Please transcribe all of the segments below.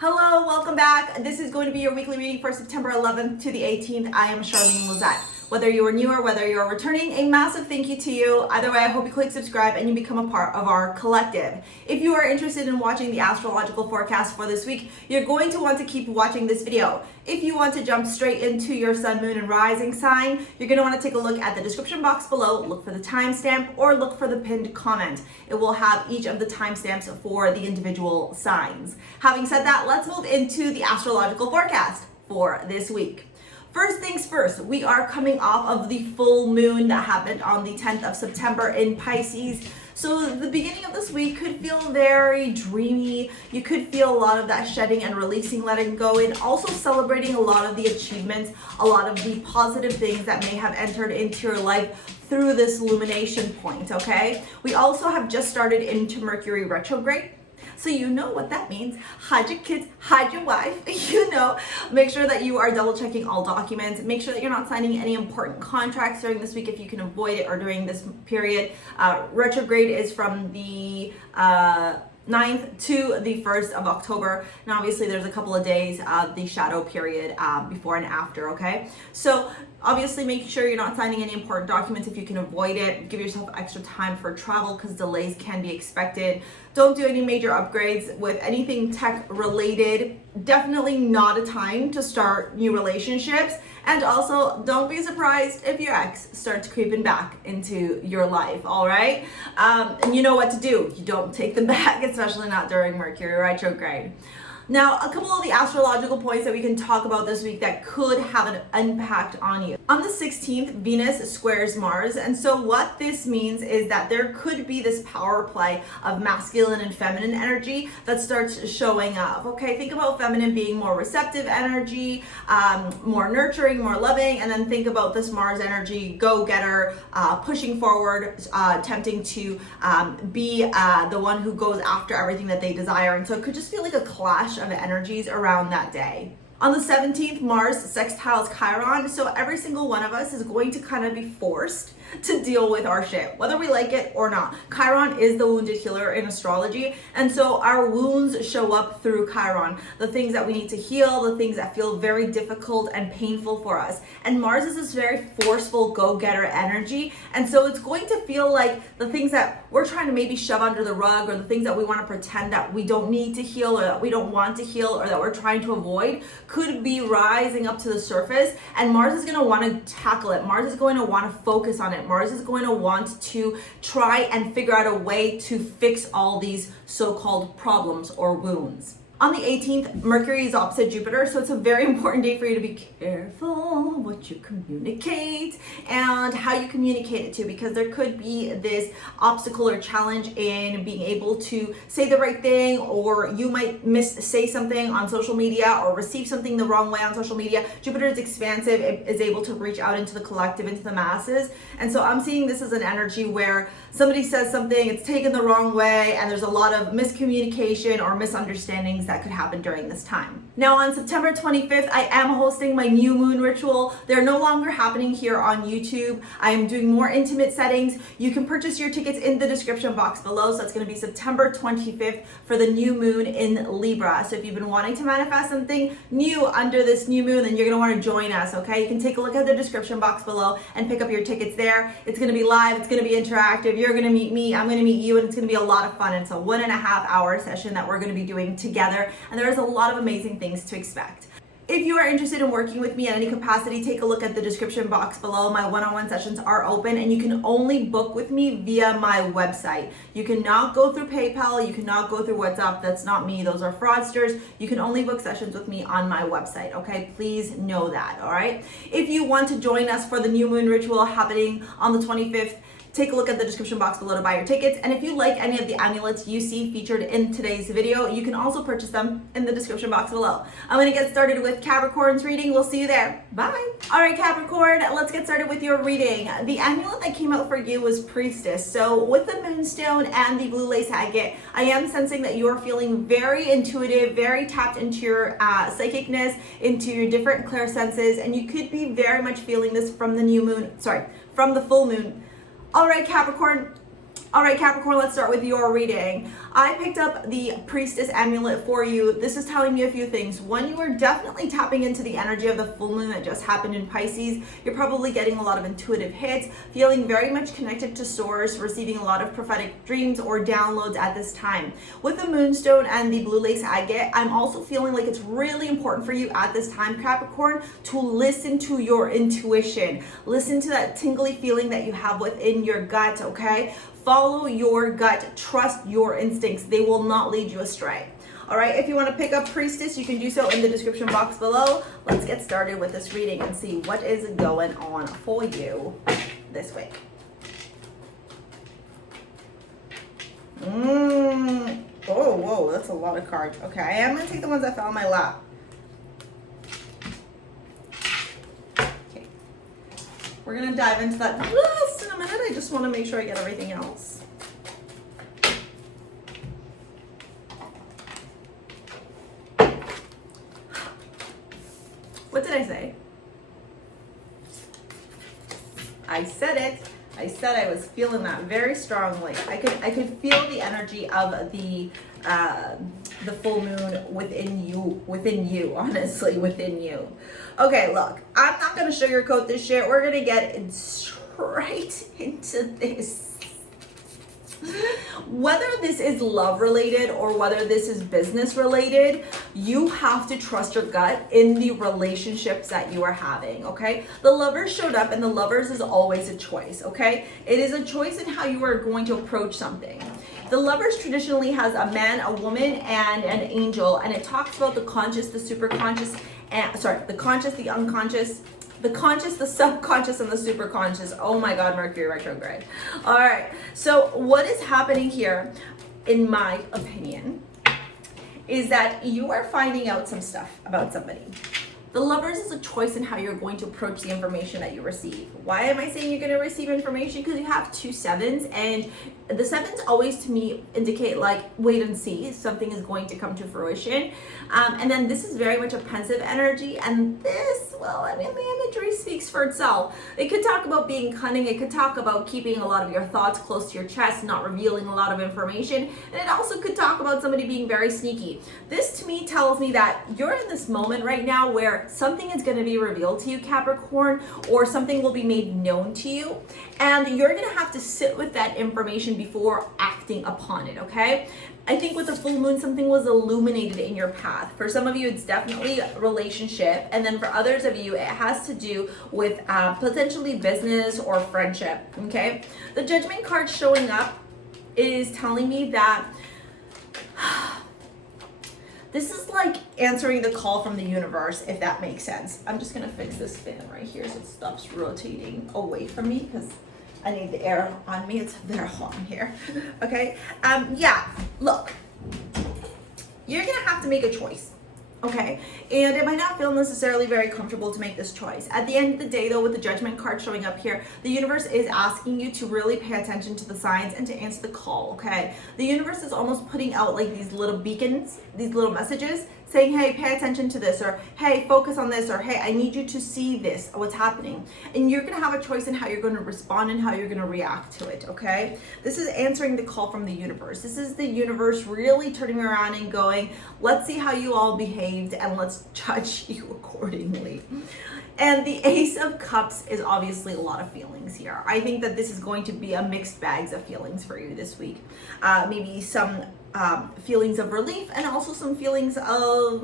Hello, welcome back. This is going to be your weekly reading for September 11th to the 18th. I am Charlene, Lizette. Whether you are new or whether you're returning, a massive thank you to you. Either way, I hope you click subscribe and you become a part of our collective. If you are interested in watching the astrological forecast for this week, you're going to want to keep watching this video. If you want to jump straight into your sun, moon, and rising sign, you're going to want to take a look at the description box below, look for the timestamp, or look for the pinned comment. It will have each of the timestamps for the individual signs. Having said that, let's move into the astrological forecast for this week. First things first, we are coming off of the full moon that happened on the 10th of September in Pisces. So the beginning of this week could feel very dreamy. You could feel a lot of that shedding and releasing, letting go, and also celebrating a lot of the achievements, a lot of the positive things that may have entered into your life through this illumination point, okay? We also have just started into Mercury retrograde. So you know what that means. Hide your kids, hide your wife, make sure that you are double checking all documents. Make sure that you're not signing any important contracts during this week if you can avoid it, or during this period. Retrograde is from the 9th to the 1st of October. And obviously there's a couple of days of the shadow period before and after, okay? So obviously make sure you're not signing any important documents if you can avoid it. Give yourself extra time for travel because delays can be expected. Don't do any major upgrades with anything tech related. Definitely not a time to start new relationships. And also, don't be surprised if your ex starts creeping back into your life, all right? And you know what to do. You don't take them back, especially not during Mercury retrograde. Now, a couple of the astrological points that we can talk about this week that could have an impact on you. On the 16th, Venus squares Mars. And so what this means is that there could be this power play of masculine and feminine energy that starts showing up. Okay, think about feminine being more receptive energy, more nurturing, more loving. And then think about this Mars energy, go-getter, pushing forward, attempting to be the one who goes after everything that they desire. And so it could just feel like a clash of energies around that day. On the 17th, Mars sextiles Chiron, so every single one of us is going to kind of be forced to deal with our shit, whether we like it or not. Chiron is the wounded healer in astrology, and so our wounds show up through Chiron. The things that we need to heal, the things that feel very difficult and painful for us. And Mars is this very forceful go-getter energy, and so it's going to feel like the things that we're trying to maybe shove under the rug, or the things that we want to pretend that we don't need to heal, or that we don't want to heal, or that we're trying to avoid, could be rising up to the surface, and Mars is going to want to tackle it. Mars is going to want to focus on it. Mars is going to want to try and figure out a way to fix all these so-called problems or wounds. On the 18th, Mercury is opposite Jupiter, so it's a very important day for you to be careful what you communicate and how you communicate it to, because there could be this obstacle or challenge in being able to say the right thing, or you might say something on social media or receive something the wrong way on social media. Jupiter is expansive, it is able to reach out into the collective, into the masses, and so I'm seeing this as an energy where somebody says something, it's taken the wrong way, and there's a lot of miscommunication or misunderstandings that could happen during this time. Now on September 25th, I am hosting my new moon ritual. They're no longer happening here on YouTube. I am doing more intimate settings. You can purchase your tickets in the description box below. So it's going to be September 25th for the new moon in Libra. So if you've been wanting to manifest something new under this new moon, then you're going to want to join us, okay? You can take a look at the description box below and pick up your tickets there. It's going to be live. It's going to be interactive. You're going to meet me. I'm going to meet you, and it's going to be a lot of fun. It's a 1.5-hour session that we're going to be doing together, and there is a lot of amazing things to expect. If you are interested in working with me in any capacity, take a look at the description box below. My one-on-one sessions are open, and you can only book with me via my website. You cannot go through PayPal. You cannot go through WhatsApp. That's not me. Those are fraudsters. You can only book sessions with me on my website, okay? Please know that, all right? If you want to join us for the new moon ritual happening on the 25th, take a look at the description box below to buy your tickets. And if you like any of the amulets you see featured in today's video, you can also purchase them in the description box below. I'm going to get started with Capricorn's reading. We'll see you there. Bye. All right, Capricorn, let's get started with your reading. The amulet that came out for you was Priestess. So with the Moonstone and the Blue Lace Agate, I am sensing that you are feeling very intuitive, very tapped into your psychicness, into your different clairsenses, and you could be very much feeling this from the full moon. All right, Capricorn, let's start with your reading. I picked up the Priestess amulet for you. This is telling me a few things. One, you are definitely tapping into the energy of the full moon that just happened in Pisces. You're probably getting a lot of intuitive hits, feeling very much connected to source, receiving a lot of prophetic dreams or downloads at this time. With the moonstone and the blue lace agate, I'm also feeling like it's really important for you at this time, Capricorn, to listen to your intuition. Listen to that tingly feeling that you have within your gut, okay? Follow your gut, trust your instincts. They will not lead you astray. All right, if you want to pick up Priestess, you can do so in the description box below. Let's get started with this reading and see what is going on for you this week. Oh, whoa, that's a lot of cards. Okay, I am going to take the ones that fell on my lap. Okay, we're going to dive into that just in a minute. I just want to make sure I get everything else. What did I say? I said it. I said I was feeling that very strongly. I could feel the energy of the full moon within you, honestly, within you. Okay, look, I'm not gonna sugarcoat this shit. We're gonna get straight into this. Whether this is love related or whether this is business related, you have to trust your gut in the relationships that you are having, okay? The Lovers showed up, and the Lovers is always a choice, okay? It is a choice in how you are going to approach something. The Lovers traditionally has a man, a woman, and an angel, and it talks about the conscious, the superconscious, and the conscious, the unconscious, the conscious, the subconscious, and the superconscious. Oh my God, Mercury retrograde. All right, so what is happening here, in my opinion, is that you are finding out some stuff about somebody. The Lovers is a choice in how you're going to approach the information that you receive. Why am I saying you're going to receive information? Because you have 2 sevens, and the sevens always to me indicate like wait and see, something is going to come to fruition. And then this is very much a pensive energy, and this, well, I mean, the imagery speaks for itself. It could talk about being cunning, it could talk about keeping a lot of your thoughts close to your chest, not revealing a lot of information, and it also could talk about somebody being very sneaky. This to me tells me that you're in this moment right now where something is going to be revealed to you, Capricorn, or something will be made known to you, and you're going to have to sit with that information before acting upon it, okay? I think with the full moon, something was illuminated in your path. For some of you, it's definitely a relationship, and then for others of you, it has to do with potentially business or friendship, okay? The Judgment card showing up is telling me that this is like answering the call from the universe, if that makes sense. I'm just gonna fix this fan right here so it stops rotating away from me because I need the air on me. It's very hot in here. Okay, yeah, look, you're gonna have to make a choice. Okay, and it might not feel necessarily very comfortable to make this choice. At the end of the day though, with the Judgment card showing up here, the universe is asking you to really pay attention to the signs and to answer the call, okay? The universe is almost putting out like these little beacons, these little messages saying, hey, pay attention to this, or hey, focus on this, or hey, I need you to see this, what's happening. And you're gonna have a choice in how you're gonna respond and how you're gonna react to it, okay? This is answering the call from the universe. This is the universe really turning around and going, let's see how you all behaved and let's judge you accordingly. And the Ace of Cups is obviously a lot of feelings here. I think that this is going to be a mixed bags of feelings for you this week. Maybe some feelings of relief and also some feelings of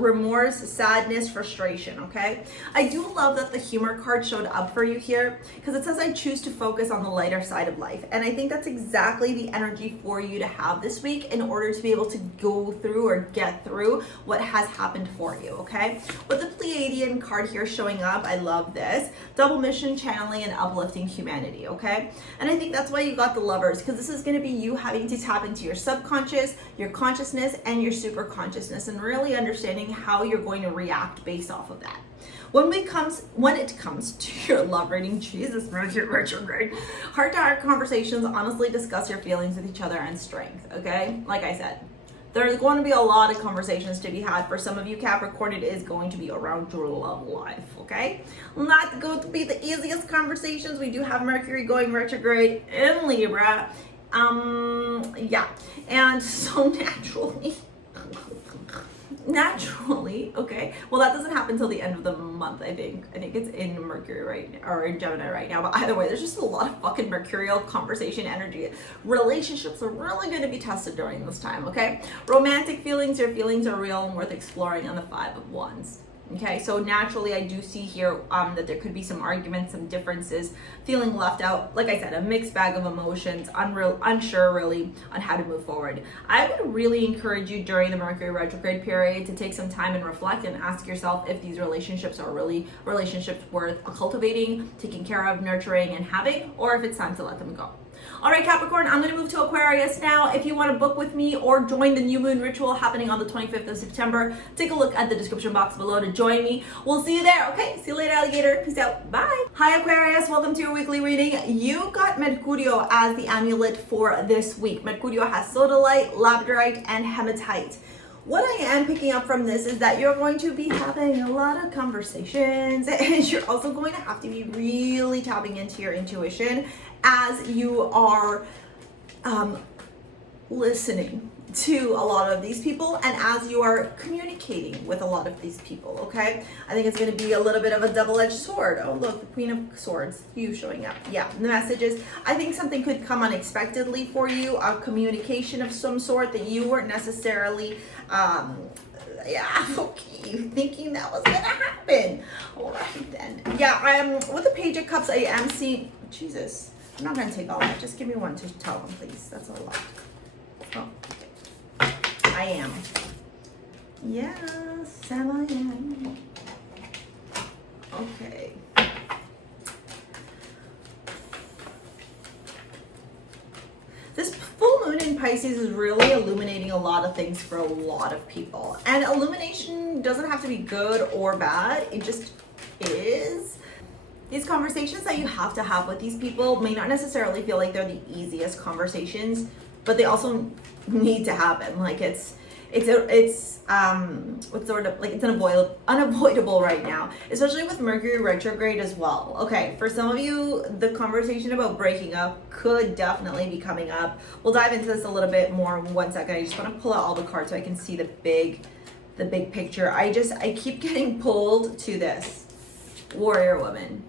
remorse, sadness, frustration, okay? I do love that the humor card showed up for you here because it says I choose to focus on the lighter side of life. And I think that's exactly the energy for you to have this week in order to be able to go through or get through what has happened for you, okay? With the Pleiadian card here showing up, I love this. Double mission, channeling, and uplifting humanity, okay? And I think that's why you got the Lovers, because this is going to be you having to tap into your subconscious, your consciousness, and your super consciousness, and really understanding how you're going to react based off of that. When it comes to your love reading, Jesus, Mercury retrograde, heart-to-heart conversations honestly discuss your feelings with each other and strength, okay? Like I said, there's going to be a lot of conversations to be had. For some of you, Capricorn, it is going to be around your love life, okay? Not going to be the easiest conversations. We do have Mercury going retrograde in Libra, Yeah, and so naturally, okay, well, that doesn't happen till the end of the month. I think it's in Mercury right now, or in Gemini right now, but either way, there's just a lot of fucking mercurial conversation energy. Relationships are really going to be tested during this time, okay? Romantic feelings, your feelings are real and worth exploring on the 5 of Wands. Okay, so naturally I do see here that there could be some arguments, some differences, feeling left out. Like I said, a mixed bag of emotions, unsure really on how to move forward. I would really encourage you during the Mercury retrograde period to take some time and reflect and ask yourself if these relationships are really relationships worth cultivating, taking care of, nurturing, and having, or if it's time to let them go. All right, Capricorn, I'm going to move to Aquarius now. If you want to book with me or join the new moon ritual happening on the 25th of September, take a look at the description box below to join me. We'll see you there. Okay, see you later, alligator. Peace out. Bye. Hi, Aquarius. Welcome to your weekly reading. You got Mercurio as the amulet for this week. Mercurio has sodalite, labradorite, and hematite. What I am picking up from this is that you're going to be having a lot of conversations, and you're also going to have to be really tapping into your intuition as you are listening to a lot of these people and as you are communicating with a lot of these people, okay? I think it's going to be a little bit of a double-edged sword. Oh, look, the Queen of Swords, you showing up. Yeah, the messages. I think something could come unexpectedly for you, a communication of some sort that you weren't necessarily thinking that was gonna happen. All right then. Yeah, with the Page of Cups, I am seeing, Jesus, I'm not gonna take all that. Just give me one to tell them, please. That's a lot. Oh, I am. Yes, I am. Okay. This full moon in Pisces is really illuminating a lot of things for a lot of people. And illumination doesn't have to be good or bad. It just is. These conversations that you have to have with these people may not necessarily feel like they're the easiest conversations, but they also need to happen. Like it's unavoidable right now, especially with Mercury retrograde as well. Okay, for some of you, the conversation about breaking up could definitely be coming up. We'll dive into this a little bit more in 1 second. I just want to pull out all the cards so I can see the big picture. I keep getting pulled to this warrior woman.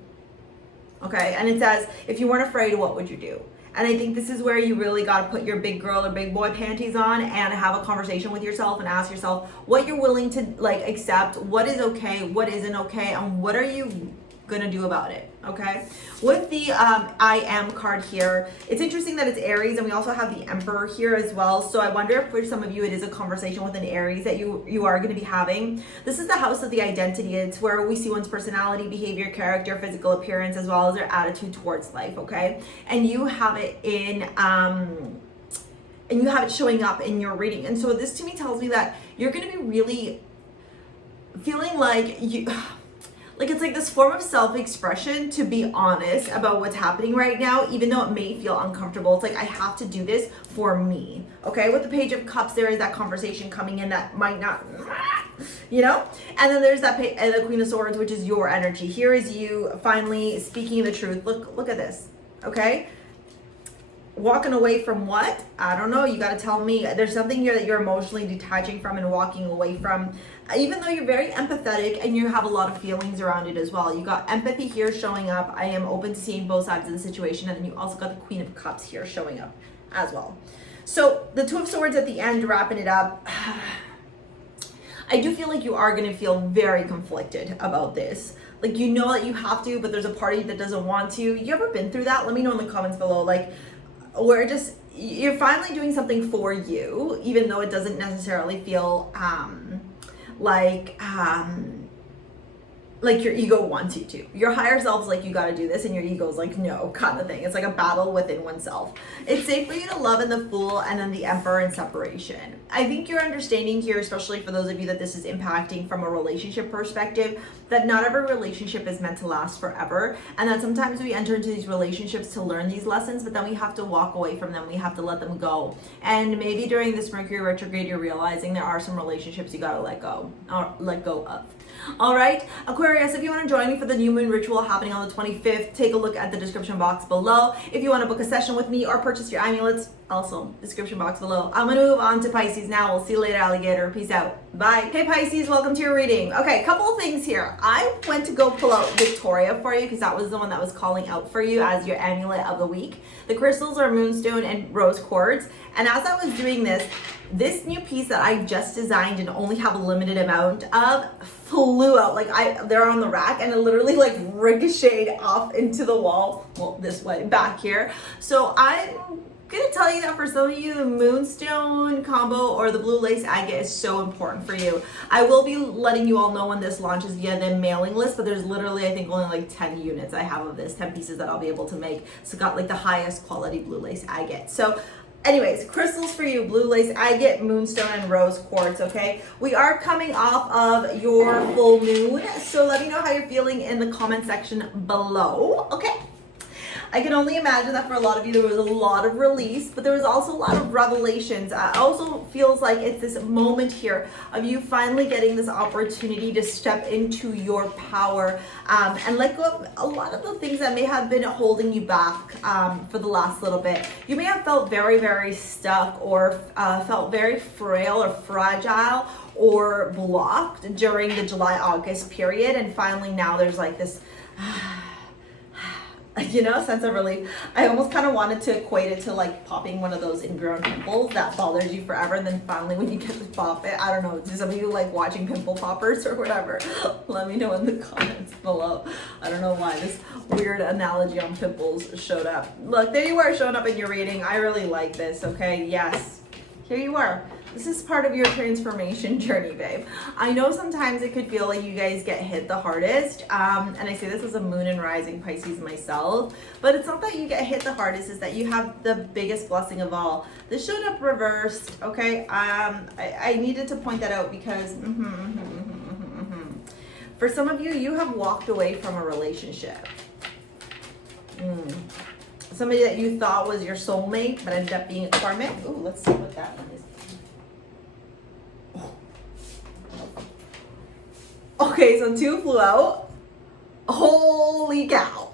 Okay, and it says, if you weren't afraid, what would you do? And I think this is where you really got to put your big girl or big boy panties on and have a conversation with yourself and ask yourself what you're willing to accept, what is okay, what isn't okay, and what are you gonna do about it, okay? With the I am card here, it's interesting that it's Aries, and we also have the Emperor here as well. So I wonder if for some of you it is a conversation with an Aries that you are going to be having. This is the house of the identity. It's where we see one's personality, behavior, character, physical appearance, as well as their attitude towards life, okay? And you have it in and you have it showing up in your reading. And so this to me tells me that you're going to be really feeling like it's like this form of self-expression to be honest about what's happening right now, even though it may feel uncomfortable. It's like, I have to do this for me, okay? With the Page of Cups, there is that conversation coming in that might not, you know? And then there's that the Queen of Swords, which is your energy. Here is you finally speaking the truth. Look at this, okay? Walking away from what? I don't know. You got to tell me. There's something here that you're emotionally detaching from and walking away from, even though you're very empathetic and you have a lot of feelings around it as well. You got empathy here showing up. I am open to seeing both sides of the situation. And then you also got the Queen of Cups here showing up as well. So the Two of Swords at the end, wrapping it up. I do feel like you are going to feel very conflicted about this. Like, you know that you have to, but there's a party that doesn't want to. You ever been through that? Let me know in the comments below. Like, where just you're finally doing something for you, even though it doesn't necessarily feel like your ego wants you to. Your higher self's like, you got to do this, and your ego's like, no, kind of thing. It's like a battle within oneself. It's safe for you to love in the Fool and then the Emperor in separation. I think you're understanding here, especially for those of you that this is impacting from a relationship perspective, that not every relationship is meant to last forever, and that sometimes we enter into these relationships to learn these lessons, but then we have to walk away from them. We have to let them go. And maybe during this Mercury retrograde, you're realizing there are some relationships you got to let go of. All right, Aquarius. Aquarius, if you want to join me for the new moon ritual happening on the 25th, take a look at the description box below. If you want to book a session with me or purchase your amulets, also description box below. I'm going to move on to Pisces now. We'll see you later, alligator. Peace out. Bye. Hey Pisces, welcome to your reading. Okay, a couple of things here. I went to go pull out Victoria for you because that was the one that was calling out for you as your amulet of the week. The crystals are moonstone and rose quartz. And as I was doing this new piece that I just designed and only have a limited amount of flew out. Like they're on the rack and it literally like ricocheted off into the wall. Well, this way, back here. So I'm gonna tell you that for some of you, the moonstone combo or the blue lace agate is so important for you. I will be letting you all know when this launches via the mailing list, but there's literally, I think, only like 10 units I have of this, 10 pieces that I'll be able to make. So got like the highest quality blue lace agate. So anyways, crystals for you, blue lace agate, moonstone, and rose quartz, okay? We are coming off of your full moon, so let me know how you're feeling in the comment section below, okay? I can only imagine that for a lot of you, there was a lot of release, but there was also a lot of revelations. It also feels like it's this moment here of you finally getting this opportunity to step into your power and let go of a lot of the things that may have been holding you back for the last little bit. You may have felt very, very stuck or felt very frail or fragile or blocked during the July-August period, and finally now there's like this you know, sense of relief. I almost kind of wanted to equate it to like popping one of those ingrown pimples that bothers you forever, and then finally when you get to pop it, I don't know, do some of you like watching pimple poppers or whatever? Let me know in the comments below. I don't know why this weird analogy on pimples showed up. Look, there you are showing up in your reading. I really like this, okay? Yes, here you are. This is part of your transformation journey, babe. I know sometimes it could feel like you guys get hit the hardest, and I say this as a moon and rising Pisces myself, but it's not that you get hit the hardest, it's that you have the biggest blessing of all. This showed up reversed, okay? I needed to point that out because for some of you, you have walked away from a relationship. Somebody that you thought was your soulmate, but ended up being a karmic. Ooh, let's see what that one is. Okay, so 2 flew out. Holy cow.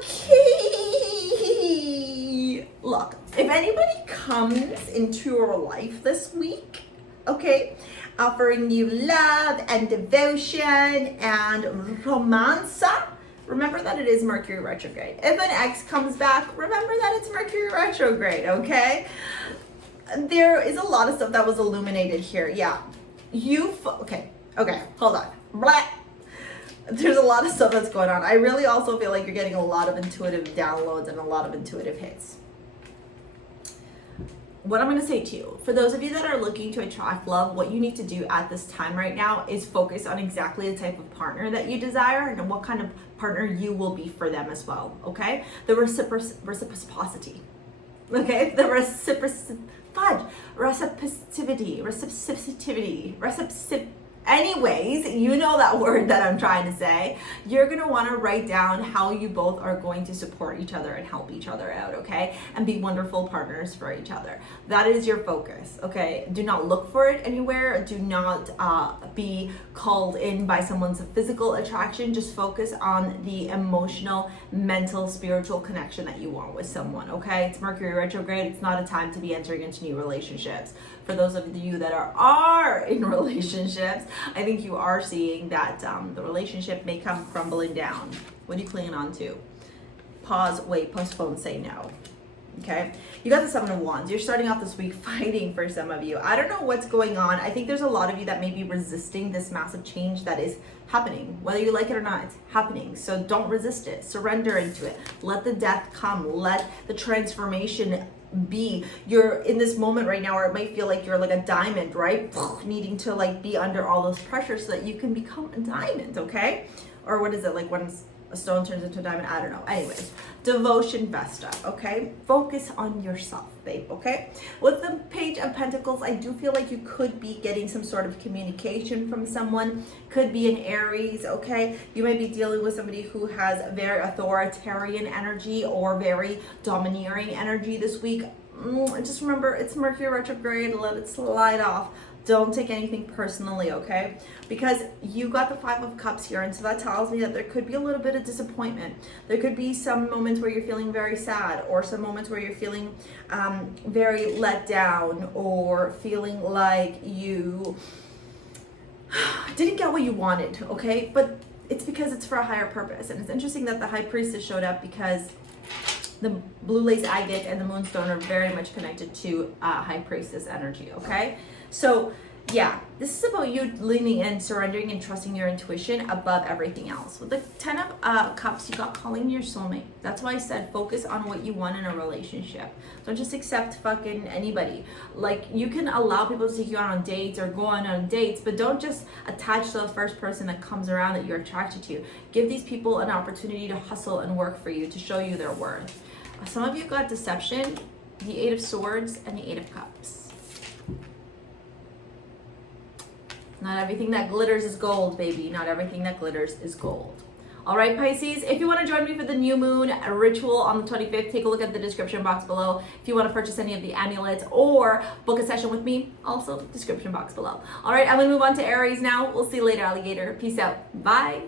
Okay. Look, if anybody comes into your life this week, okay, offering you love and devotion and romance, remember that it is Mercury retrograde. If an ex comes back, remember that it's Mercury retrograde, okay? There is a lot of stuff that was illuminated here. Yeah. Okay, hold on. Blah. There's a lot of stuff that's going on. I really also feel like you're getting a lot of intuitive downloads and a lot of intuitive hits. What I'm going to say to you, for those of you that are looking to attract love, what you need to do at this time right now is focus on exactly the type of partner that you desire and what kind of partner you will be for them as well, okay? The reciprocity, okay? The receptivity, anyways, you know that word that I'm trying to say. You're going to want to write down how you both are going to support each other and help each other out, okay? And be wonderful partners for each other. That is your focus, okay? Do not look for it anywhere. Do not be called in by someone's physical attraction. Just focus on the emotional, mental, spiritual connection that you want with someone, okay? It's Mercury retrograde. It's not a time to be entering into new relationships. For those of you that are in relationships, I think you are seeing that the relationship may come crumbling down. What are you clinging on to? Pause, wait, postpone, say no. Okay? You got the 7 of Wands. You're starting off this week fighting for some of you. I don't know what's going on. I think there's a lot of you that may be resisting this massive change that is happening. Whether you like it or not, it's happening. So don't resist it. Surrender into it. Let the death come. Let the transformation be. You're in this moment right now where it might feel like you're like a diamond, right? Needing to like be under all those pressures so that you can become a diamond, okay? Or what is it, like when a stone turns into a diamond? I don't know. Anyways, devotion, Vesta, okay? Focus on yourself, babe, okay? With the Page of Pentacles, I do feel like you could be getting some sort of communication from someone. Could be an Aries, okay? You might be dealing with somebody who has very authoritarian energy or very domineering energy this week. Just remember, it's Mercury retrograde. Let it slide off. Don't take anything personally, okay? Because you got the 5 of Cups here, and so that tells me that there could be a little bit of disappointment. There could be some moments where you're feeling very sad, or some moments where you're feeling very let down, or feeling like you didn't get what you wanted, okay? But it's because it's for a higher purpose. And it's interesting that the High Priestess showed up because the blue lace agate and the moonstone are very much connected to High Priestess energy, okay? So yeah, this is about you leaning in, surrendering, and trusting your intuition above everything else. With the 10 of Cups, you got calling your soulmate. That's why I said focus on what you want in a relationship. Don't just accept fucking anybody. Like, you can allow people to take you out on dates or go on dates, but don't just attach to the first person that comes around that you're attracted to. Give these people an opportunity to hustle and work for you, to show you their worth. Some of you got deception, the 8 of Swords, and the 8 of Cups. Not everything that glitters is gold, baby. Not everything that glitters is gold. All right, Pisces, if you want to join me for the new moon ritual on the 25th, take a look at the description box below. If you want to purchase any of the amulets or book a session with me, also description box below. All right, I'm going to move on to Aries now. We'll see you later, alligator. Peace out. Bye.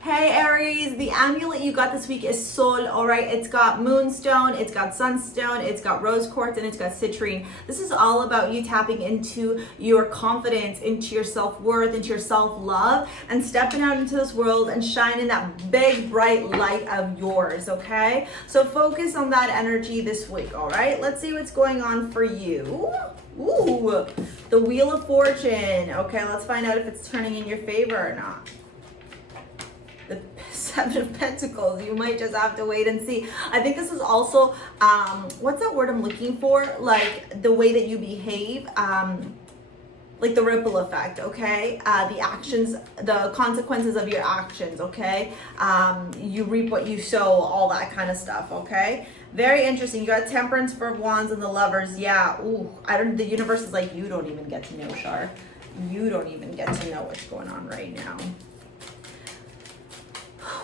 Hey Aries, the amulet you got this week is Sol, all right? It's got moonstone, it's got sunstone, it's got rose quartz, and it's got citrine. This is all about you tapping into your confidence, into your self-worth, into your self-love, and stepping out into this world and shining that big, bright light of yours, okay? So focus on that energy this week, all right? Let's see what's going on for you. Ooh, the Wheel of Fortune. Okay, let's find out if it's turning in your favor or not. The 7 of Pentacles, you might just have to wait and see. I think this is also, what's that word I'm looking for? Like the way that you behave, like the ripple effect, okay? The actions, the consequences of your actions, okay? You reap what you sow, all that kind of stuff, okay? Very interesting. You got Temperance, for Wands, and the Lovers. Yeah, ooh, the universe is like, you don't even get to know, Char. You don't even get to know what's going on right now.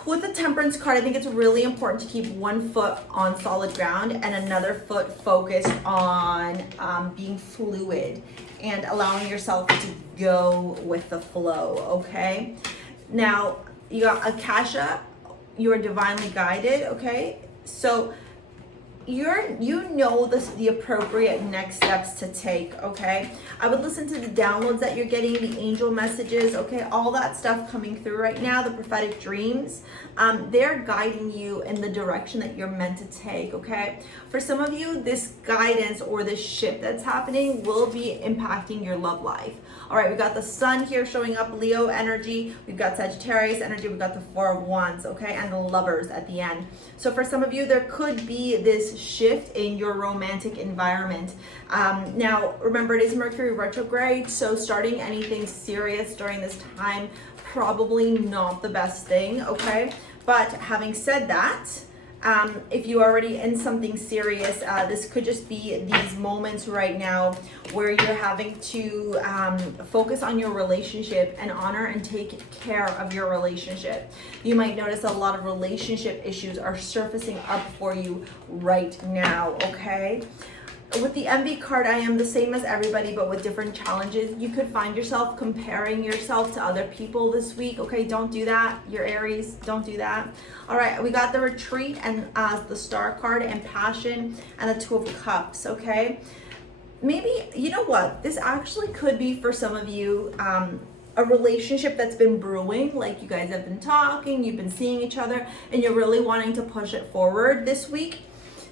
With the Temperance card, I think it's really important to keep one foot on solid ground and another foot focused on being fluid and allowing yourself to go with the flow, okay? Now, you got Akasha, you are divinely guided, okay? So you know the appropriate next steps to take, okay? I would listen to the downloads that you're getting, the angel messages, okay? All that stuff coming through right now, the prophetic dreams, they're guiding you in the direction that you're meant to take, okay? For some of you, this guidance or this shift that's happening will be impacting your love life. All right, we got the Sun here showing up, Leo energy. We've got Sagittarius energy. We've got the 4 of Wands, okay? And the Lovers at the end. So for some of you, there could be this shift in your romantic environment. Now, remember, it is Mercury retrograde, so starting anything serious during this time, probably not the best thing, okay? But having said that, if you're already in something serious, this could just be these moments right now where you're having to focus on your relationship and honor and take care of your relationship. You might notice a lot of relationship issues are surfacing up for you right now, okay? With the Envy card, I am the same as everybody, but with different challenges. You could find yourself comparing yourself to other people this week. Okay, don't do that. You're Aries, don't do that. All right, we got the Retreat and the Star card and Passion and the 2 of Cups, okay? Maybe, you know what? This actually could be for some of you, a relationship that's been brewing, like you guys have been talking, you've been seeing each other, and you're really wanting to push it forward this week.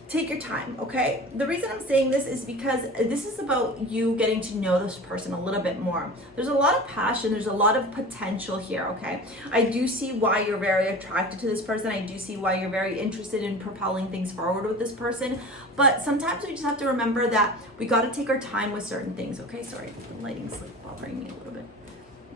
Take your time, okay? The reason I'm saying this is because this is about you getting to know this person a little bit more. There's a lot of passion, there's a lot of potential here, okay? I do see why you're very attracted to this person. I do see why you're very interested in propelling things forward with this person. But sometimes we just have to remember that we got to take our time with certain things, okay? Sorry, the lighting's like bothering me a little bit.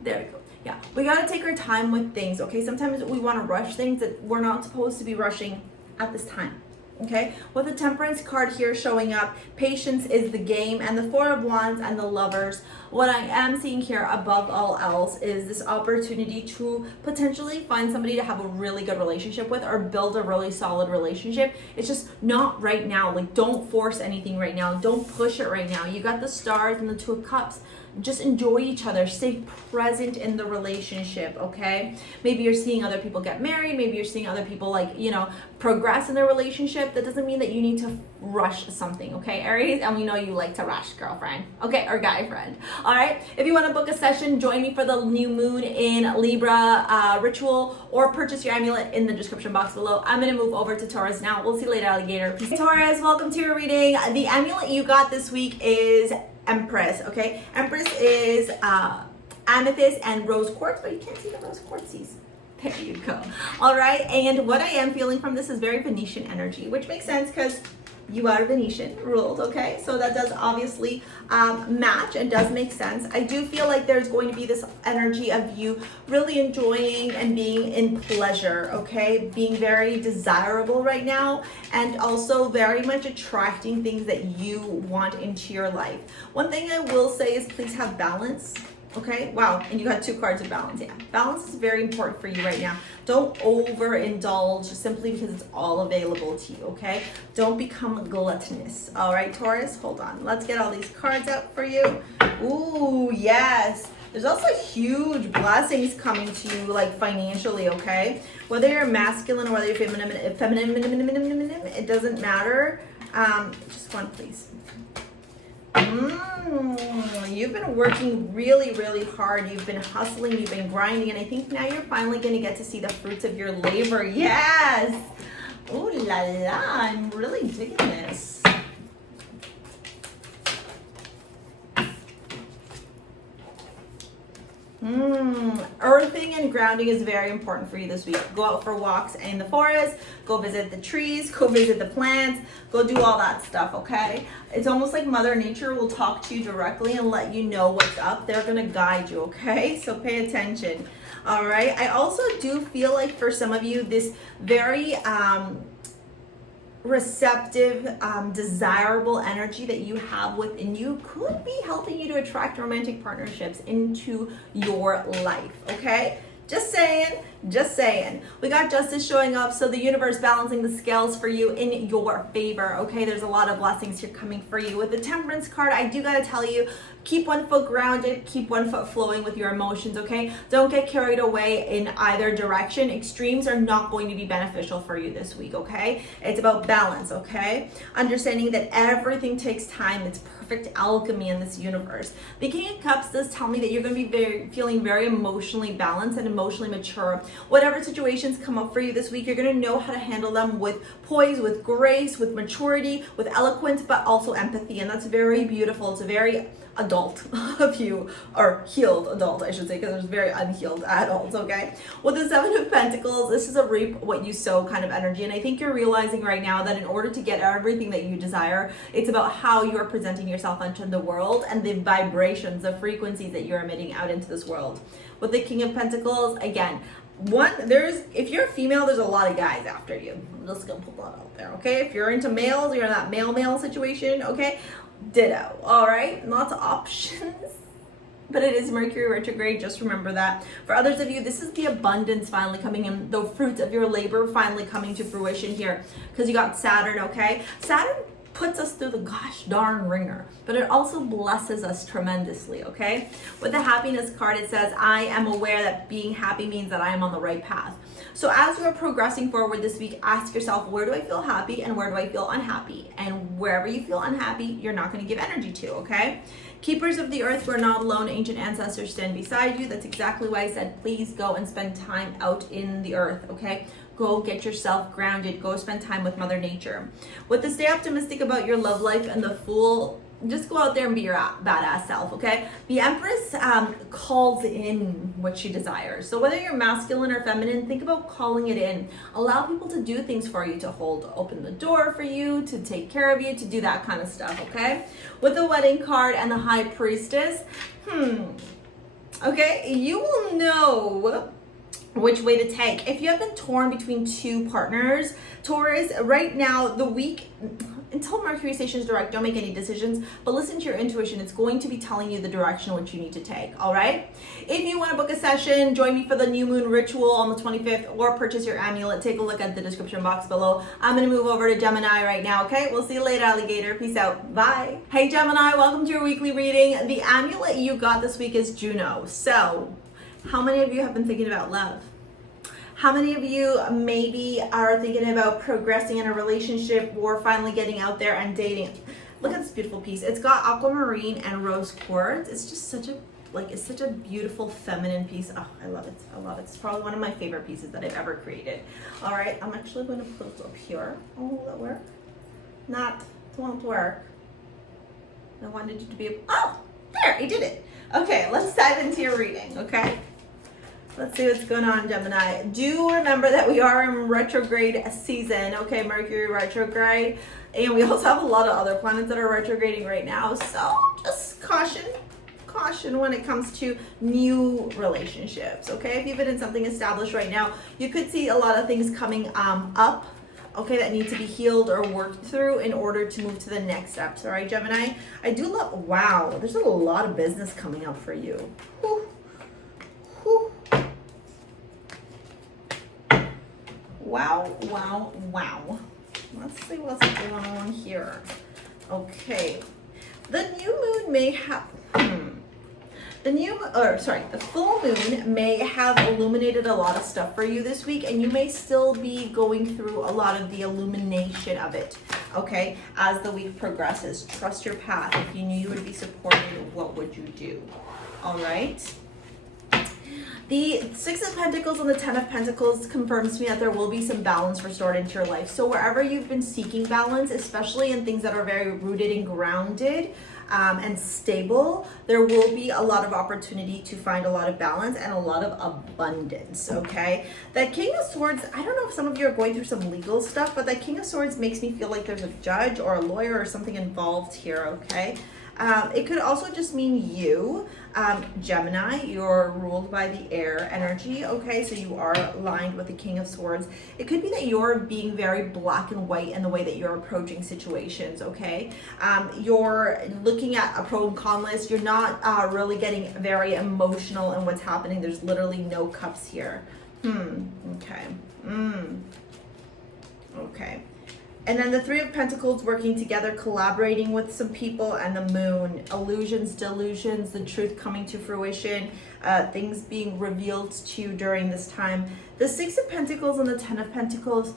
There we go. Yeah, we got to take our time with things, okay? Sometimes we want to rush things that we're not supposed to be rushing at this time. Okay, with the Temperance card here showing up, patience is the game, and the Four of Wands and the Lovers. What I am seeing here above all else is this opportunity to potentially find somebody to have a really good relationship with or build a really solid relationship. It's just not right now. Like, don't force anything right now. Don't push it right now. You got the Stars and the Two of Cups. Just enjoy each other. Stay present in the relationship, okay? Maybe you're seeing other people get married. Maybe you're seeing other people, like, you know, progress in their relationship. That doesn't mean that you need to rush something, okay, Aries? And we know you like to rush, girlfriend, okay, or guy friend. All right, if you want to book a session, join me for the new moon in Libra ritual, or purchase your amulet in the description box below. I'm going to move over to Taurus now. We'll see you later, alligator. Peace. Taurus, welcome to your reading. The amulet you got this week is Empress, okay? Empress is amethyst and rose quartz, but you can't see the rose quartzies. There you go. All right, and what I am feeling from this is very Venetian energy, which makes sense because you are Venetian ruled, okay? So that does obviously match and does make sense. I do feel like there's going to be this energy of you really enjoying and being in pleasure, okay? Being very desirable right now, and also very much attracting things that you want into your life. One thing I will say is please have balance. Okay, wow, and you got two cards of balance. Yeah, balance is very important for you right now. Don't overindulge simply because it's all available to you, okay? Don't become gluttonous. All right, Taurus, hold on. Let's get all these cards out for you. Ooh, yes. There's also huge blessings coming to you, like financially, okay? Whether you're masculine or whether you're feminine, it doesn't matter. Just one, please. You've been working really, really hard. You've been hustling, you've been grinding, and I think now you're finally going to get to see the fruits of your labor. Yes! Ooh la la, I'm really digging this. Earthing and grounding is very important for you this week. Go out for walks in the forest, go visit the trees, go visit the plants, go do all that stuff, okay? It's almost like Mother Nature will talk to you directly and let you know what's up. They're gonna guide you, okay? So pay attention, all right? I also do feel like for some of you, this very receptive, desirable energy that you have within you could be helping you to attract romantic partnerships into your life, okay? Just saying, just saying. We got Justice showing up, so the universe balancing the scales for you in your favor, okay? There's a lot of blessings here coming for you. With the Temperance card, I do gotta tell you, keep one foot grounded, keep one foot flowing with your emotions, okay? Don't get carried away in either direction. Extremes are not going to be beneficial for you this week, okay? It's about balance, okay? Understanding that everything takes time. It's perfect alchemy in this universe. The King of Cups does tell me that you're going to be feeling very emotionally balanced and emotionally mature. Whatever situations come up for you this week, you're going to know how to handle them with poise, with grace, with maturity, with eloquence, but also empathy. And that's very beautiful. It's a very adult of you, or healed adult, I should say, because there's very unhealed adults, okay? With the Seven of Pentacles, this is a reap what you sow kind of energy, and I think you're realizing right now that in order to get everything that you desire, it's about how you are presenting yourself into the world and the vibrations, the frequencies that you're emitting out into this world. With the King of Pentacles, again, if you're a female, there's a lot of guys after you. I'm just gonna put that out there, okay? If you're into males, you're in that male situation, okay? Ditto. All right, lots of options, but it is Mercury retrograde. Just remember that. For others of you, this is the abundance finally coming in, the fruits of your labor finally coming to fruition here, because you got Saturn, okay? Saturn puts us through the gosh darn ringer, but it also blesses us tremendously, okay? With the Happiness card, it says, I am aware that being happy means that I am on the right path. So as we're progressing forward this week, ask yourself, where do I feel happy and where do I feel unhappy? And wherever you feel unhappy, you're not going to give energy to, okay? Keepers of the earth, we're not alone. Ancient ancestors stand beside you. That's exactly why I said, please go and spend time out in the earth, okay? Go get yourself grounded. Go spend time with Mother Nature. With the Stay Optimistic about your love life and the Fool, just go out there and be your badass self, okay? The Empress calls in what she desires. So whether you're masculine or feminine, think about calling it in. Allow people to do things for you, to open the door for you, to take care of you, to do that kind of stuff, okay? With the Wedding card and the High Priestess, okay, you will know which way to take. If you have been torn between two partners, Taurus, right now, the week, until Mercury stations direct, don't make any decisions, but listen to your intuition. It's going to be telling you the direction which you need to take, all right? If you want to book a session, join me for the new moon ritual on the 25th, or purchase your amulet, take a look at the description box below. I'm going to move over to Gemini right now, okay? We'll see you later, alligator. Peace out. Bye. Hey, Gemini, welcome to your weekly reading. The amulet you got this week is Juno. So, how many of you have been thinking about love? How many of you maybe are thinking about progressing in a relationship or finally getting out there and dating? Look at this beautiful piece. It's got aquamarine and rose quartz. It's just such a, it's such a beautiful feminine piece. Oh, I love it. I love it. It's probably one of my favorite pieces that I've ever created. All right, I'm actually going to put it up here. Oh, will that work? Not, it won't work. I wanted you to be, oh, there, I did it. Okay, let's dive into your reading, okay? Let's see what's going on, Gemini. Do remember that we are in retrograde season, okay? Mercury retrograde. And we also have a lot of other planets that are retrograding right now. So just caution when it comes to new relationships, okay? If you've been in something established right now, you could see a lot of things coming up, okay, that need to be healed or worked through in order to move to the next steps, all right, Gemini? I do love, wow, there's a lot of business coming up for you. Whew. Whew. Wow, wow, wow. Let's see what's going on here. Okay. The new moon may have, the full moon may have illuminated a lot of stuff for you this week, and you may still be going through a lot of the illumination of it, okay, as the week progresses. Trust your path. If you knew you would be supported, what would you do? All right. The Six of Pentacles and the Ten of Pentacles confirms to me that there will be some balance restored into your life. So wherever you've been seeking balance, especially in things that are very rooted and grounded and stable, there will be a lot of opportunity to find a lot of balance and a lot of abundance, okay? That King of Swords, I don't know if some of you are going through some legal stuff, but that King of Swords makes me feel like there's a judge or a lawyer or something involved here, okay? It could also just mean you, Gemini, you're ruled by the air energy, okay? So you are aligned with the King of Swords. It could be that you're being very black and white in the way that you're approaching situations, okay? You're looking at a pro and con list. You're not really getting very emotional in what's happening. There's literally no cups here. Okay. Okay. And then the Three of Pentacles working together, collaborating with some people, and the Moon, illusions, delusions, the truth coming to fruition, things being revealed to you during this time. The Six of Pentacles and the Ten of Pentacles,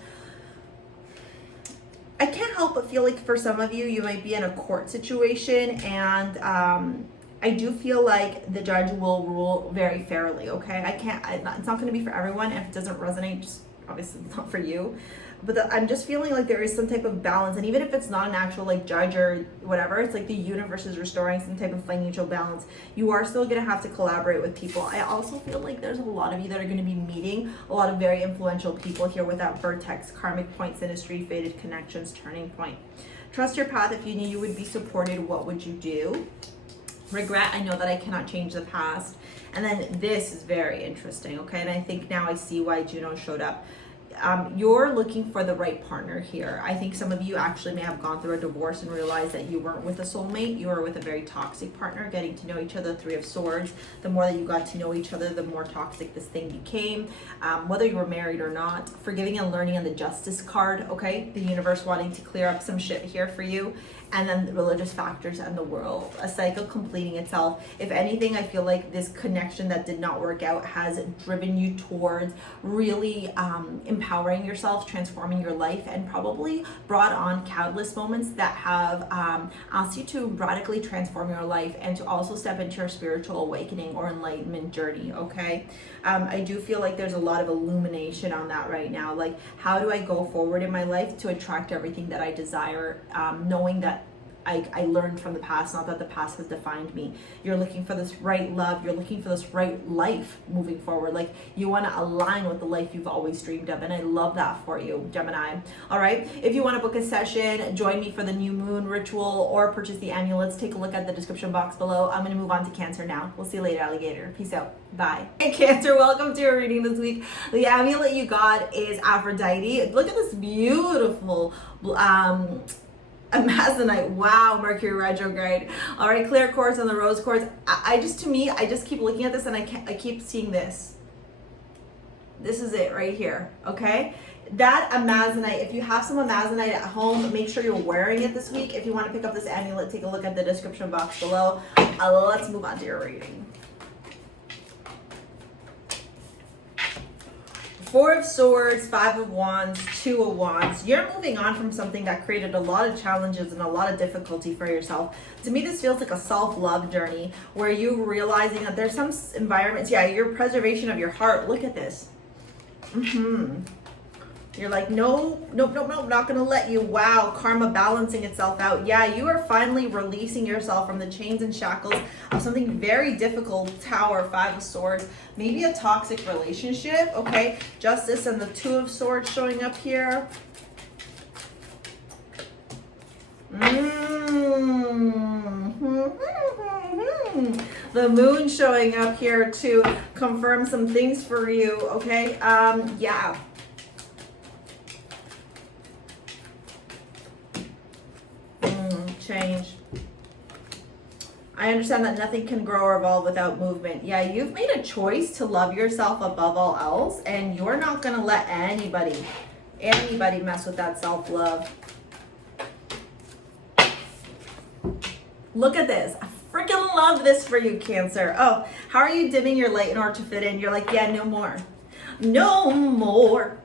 I can't help but feel like for some of you, you might be in a court situation, and I do feel like the judge will rule very fairly, okay? It's not going to be for everyone. If it doesn't resonate, just obviously it's not for you. But I'm just feeling like there is some type of balance, and even if it's not an actual like judge or whatever, it's like the universe is restoring some type of financial balance. You are still gonna have to collaborate with people. I also feel like there's a lot of you that are gonna be meeting a lot of very influential people here with that vertex, karmic point, synastry, fated connections, turning point. Trust your path. If you knew you would be supported, what would you do? Regret, I know that I cannot change the past. And then this is very interesting, okay? And I think now I see why Juno showed up. You're looking for the right partner here. I think some of you actually may have gone through a divorce and realized that you weren't with a soulmate. You were with a very toxic partner, getting to know each other. Three of Swords. The more that you got to know each other, the more toxic this thing became. Whether you were married or not, forgiving and learning on the Justice card, okay? The universe wanting to clear up some shit here for you. And then the religious factors and the world, a cycle completing itself. If anything, I feel like this connection that did not work out has driven you towards really empowering yourself, transforming your life, and probably brought on countless moments that have asked you to radically transform your life and to also step into your spiritual awakening or enlightenment journey, okay? I do feel like there's a lot of illumination on that right now. Like, how do I go forward in my life to attract everything that I desire, knowing that I learned from the past, not that the past has defined me. You're looking for this right love. You're looking for this right life moving forward. Like, you want to align with the life you've always dreamed of. And I love that for you, Gemini. All right. If you want to book a session, join me for the new moon ritual, or purchase the amulets, take a look at the description box below. I'm going to move on to Cancer now. We'll see you later, alligator. Peace out. Bye. Hey, Cancer, welcome to your reading this week. The amulet you got is Aphrodite. Look at this beautiful Amazonite. Wow, Mercury retrograde. All right, clear quartz on the rose quartz. I just keep looking at this, and I keep seeing this. This is it right here, okay? That Amazonite, if you have some Amazonite at home, make sure you're wearing it this week. If you want to pick up this amulet, take a look at the description box below. Let's move on to your reading. Four of Swords, Five of Wands, Two of Wands. You're moving on from something that created a lot of challenges and a lot of difficulty for yourself. To me, this feels like a self-love journey where you're realizing that there's some environments, yeah, your preservation of your heart. Look at this. You're like, nope, not gonna let you. Wow, karma balancing itself out. Yeah, you are finally releasing yourself from the chains and shackles of something very difficult. Tower, Five of Swords, maybe a toxic relationship, okay? Justice and the Two of Swords showing up here. The moon showing up here to confirm some things for you, okay? Yeah. Change. I understand that nothing can grow or evolve without movement. Yeah, you've made a choice to love yourself above all else, and you're not going to let anybody mess with that self-love. Look at this. I freaking love this for you, Cancer. Oh, how are you dimming your light in order to fit in? You're like, yeah, no more. No more.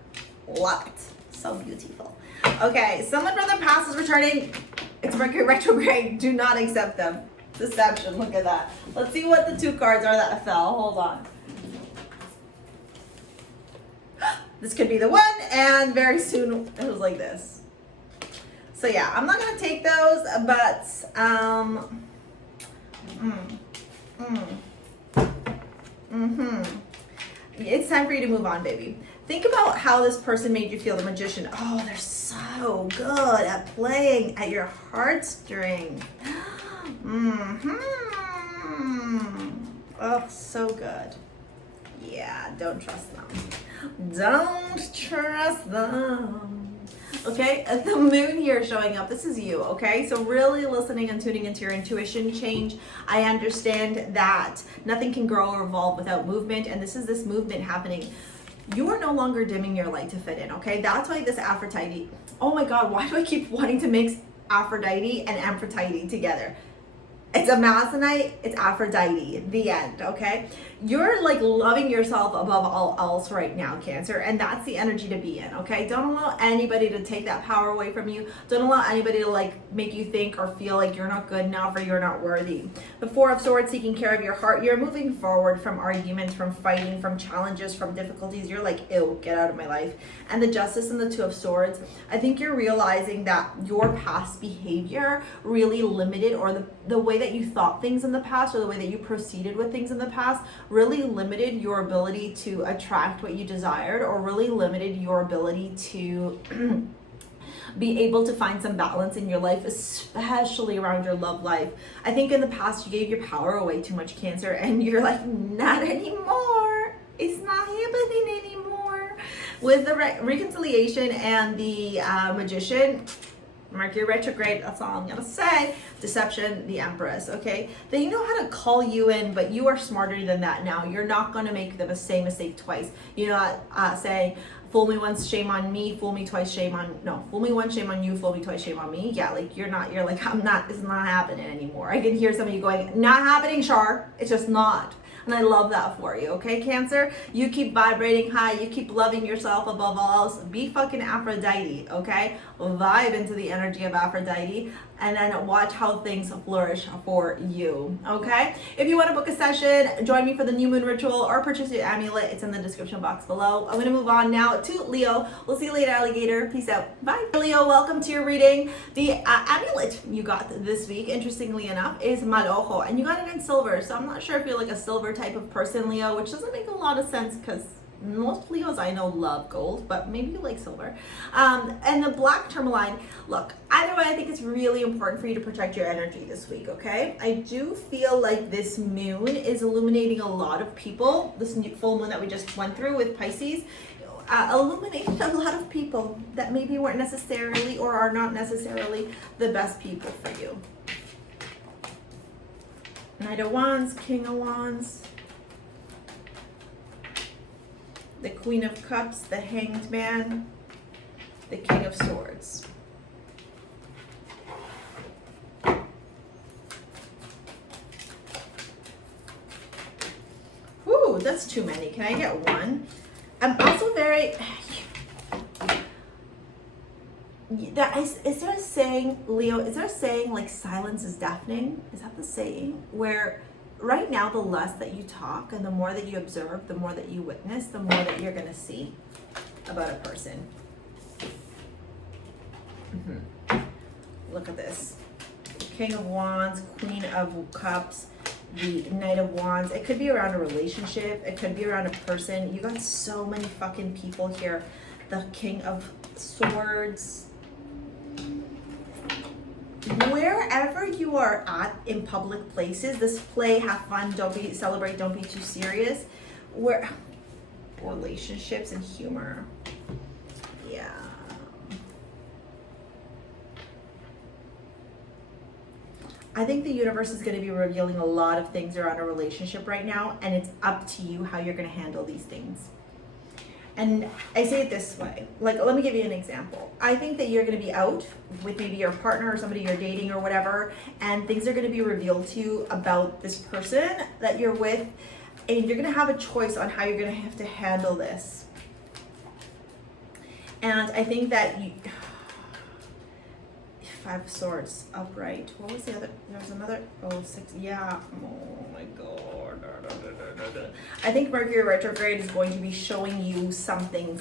Love it. So beautiful. Okay, someone from the past is returning. It's Mercury retrograde. Do not accept them. Deception. Look at that. Let's see what the two cards are that fell. Hold on. This could be the one, and very soon it was like this. So yeah, I'm not gonna take those, but it's time for you to move on, baby. Think about how this person made you feel. The Magician. Oh, they're so good at playing at your heartstring. Oh, so good. Yeah, don't trust them. Don't trust them. Okay, the moon here showing up. This is you, okay? So really listening and tuning into your intuition. Change. I understand that nothing can grow or evolve without movement, and this is this movement happening. You are no longer dimming your light to fit in, okay? That's why this Aphrodite, oh my God, why do I keep wanting to mix Aphrodite and Aphrodite together? It's Amazonite, it's Aphrodite, the end, okay? You're like loving yourself above all else right now, Cancer, and that's the energy to be in, okay? Don't allow anybody to take that power away from you. Don't allow anybody to like make you think or feel like you're not good enough or you're not worthy. The Four of Swords, taking care of your heart. You're moving forward from arguments, from fighting, from challenges, from difficulties. You're like, ew, get out of my life. And the Justice and the Two of Swords, I think you're realizing that your past behavior really limited, or the way that you thought things in the past, or the way that you proceeded with things in the past, really limited your ability to attract what you desired, or really limited your ability to be able to find some balance in your life, especially around your love life. I think in the past you gave your power away too much, Cancer, and you're like, not anymore. It's not happening anymore. With the reconciliation and the Magician, Mercury retrograde, that's all I'm gonna say. Deception, the Empress, okay? They know how to call you in, but you are smarter than that now. You're not gonna make the same mistake twice. You're not saying, fool me once, shame on me, fool me twice, shame on, no, fool me once, shame on you, fool me twice, shame on me. Yeah, like you're like, it's not happening anymore. I can hear some of you going, not happening, Char, it's just not. And I love that for you, okay, Cancer? You keep vibrating high. You keep loving yourself above all else. Be fucking Aphrodite, okay? Vibe into the energy of Aphrodite. and then watch how things flourish for you, okay? If you want to book a session, join me for the new moon ritual or purchase your amulet. It's in the description box below. I'm going to move on now to Leo. We'll see you later, alligator. Peace out. Bye. Leo, welcome to your reading. The amulet you got this week, interestingly enough, is Malojo, and you got it in silver. So I'm not sure if you're like a silver type of person, Leo, which doesn't make a lot of sense because most Leos I know love gold, but maybe you like silver. And the black tourmaline, look, either way, I think it's really important for you to protect your energy this week, okay? I do feel like this moon is illuminating a lot of people. This new full moon that we just went through with Pisces illuminated a lot of people that maybe weren't necessarily or are not necessarily the best people for you. Knight of Wands, King of Wands, the Queen of Cups, the Hanged Man, the King of Swords. Ooh, that's too many. Can I get one? I'm also very... Is there a saying, Leo, is there a saying like silence is deafening? Is that the saying? Where right now, the less that you talk and the more that you observe, the more that you witness, the more that you're going to see about a person. Look at this. King of Wands, Queen of Cups, the Knight of Wands. It could be around a relationship. It could be around a person. You got so many fucking people here. The King of Swords. Wherever you are at in public places, this play, have fun, don't be, celebrate, don't be too serious. Where relationships and humor. Yeah. I think the universe is going to be revealing a lot of things around a relationship right now, and it's up to you how you're going to handle these things. And I say it this way, like, let me give you an example. I think that you're gonna be out with maybe your partner or somebody you're dating or whatever, and things are gonna be revealed to you about this person that you're with, and you're gonna have a choice on how you're gonna have to handle this. And I think that you, Five of Swords, upright. What was the other? There was another. Oh, six. Yeah. Oh my God. I think Mercury retrograde is going to be showing you something.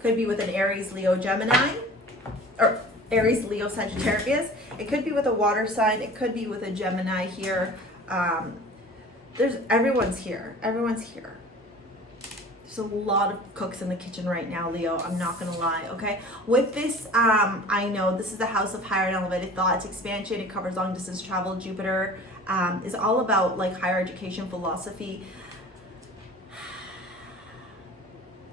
Could be with an Aries, Leo, Gemini, or Aries, Leo, Sagittarius. It could be with a water sign. It could be with a Gemini here. Everyone's here. Everyone's here. There's a lot of cooks in the kitchen right now, Leo. I'm not gonna lie, okay? With this, I know this is the house of higher and elevated thoughts, expansion. It covers long distance travel. Jupiter is all about like higher education, philosophy.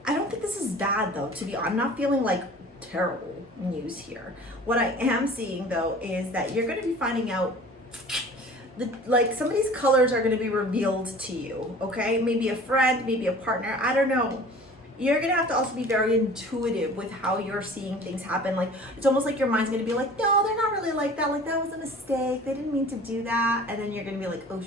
I don't think this is bad though, to be honest. I'm not feeling like terrible news here. What I am seeing though is that you're gonna be finding out like some of these colors are going to be revealed to you, okay? Maybe a friend, maybe a partner, I don't know. You're going to have to also be very intuitive with how you're seeing things happen. Like, it's almost like your mind's going to be like, no, they're not really like that. Like, that was a mistake. They didn't mean to do that. And then you're going to be like, oh,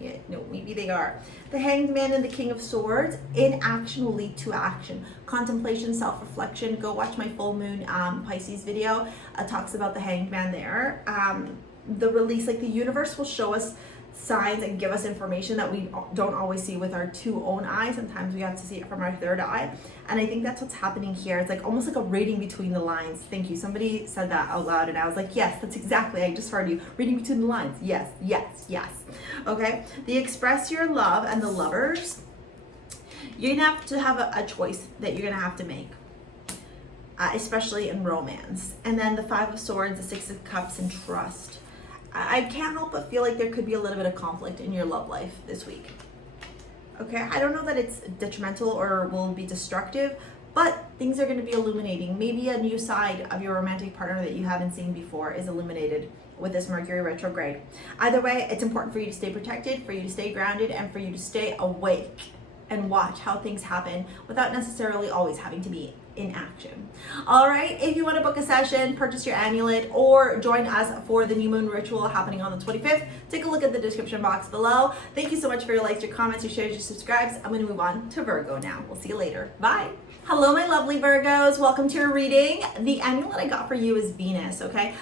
shit, no, maybe they are. The Hanged Man and the King of Swords, inaction will lead to action. Contemplation, self-reflection. Go watch my full moon Pisces video. Talks about the Hanged Man there. The release, like the universe will show us signs and give us information that we don't always see with our two own eyes. Sometimes we have to see it from our third eye. And I think that's what's happening here. It's like almost like a reading between the lines. Thank you. Somebody said that out loud and I was like, yes, that's exactly. I just heard you. Reading between the lines. Yes, yes, yes. Okay. The Express Your Love and the Lovers. You're going to have a choice that you're going to have to make. Especially in romance. And then the Five of Swords, the Six of Cups, and trust. I can't help but feel like there could be a little bit of conflict in your love life this week. Okay, I don't know that it's detrimental or will be destructive, but things are going to be illuminating. Maybe a new side of your romantic partner that you haven't seen before is illuminated with this Mercury retrograde. Either way, it's important for you to stay protected, for you to stay grounded, and for you to stay awake and watch how things happen without necessarily always having to be in action. All right, if you want to book a session, purchase your amulet, or join us for the new moon ritual happening on the 25th, take a look at the description box below. Thank you so much for your likes, your comments, your shares, your subscribes. I'm going to move on to Virgo now. We'll see you later. Bye. Hello, my lovely Virgos. Welcome to your reading. The amulet I got for you is Venus, okay?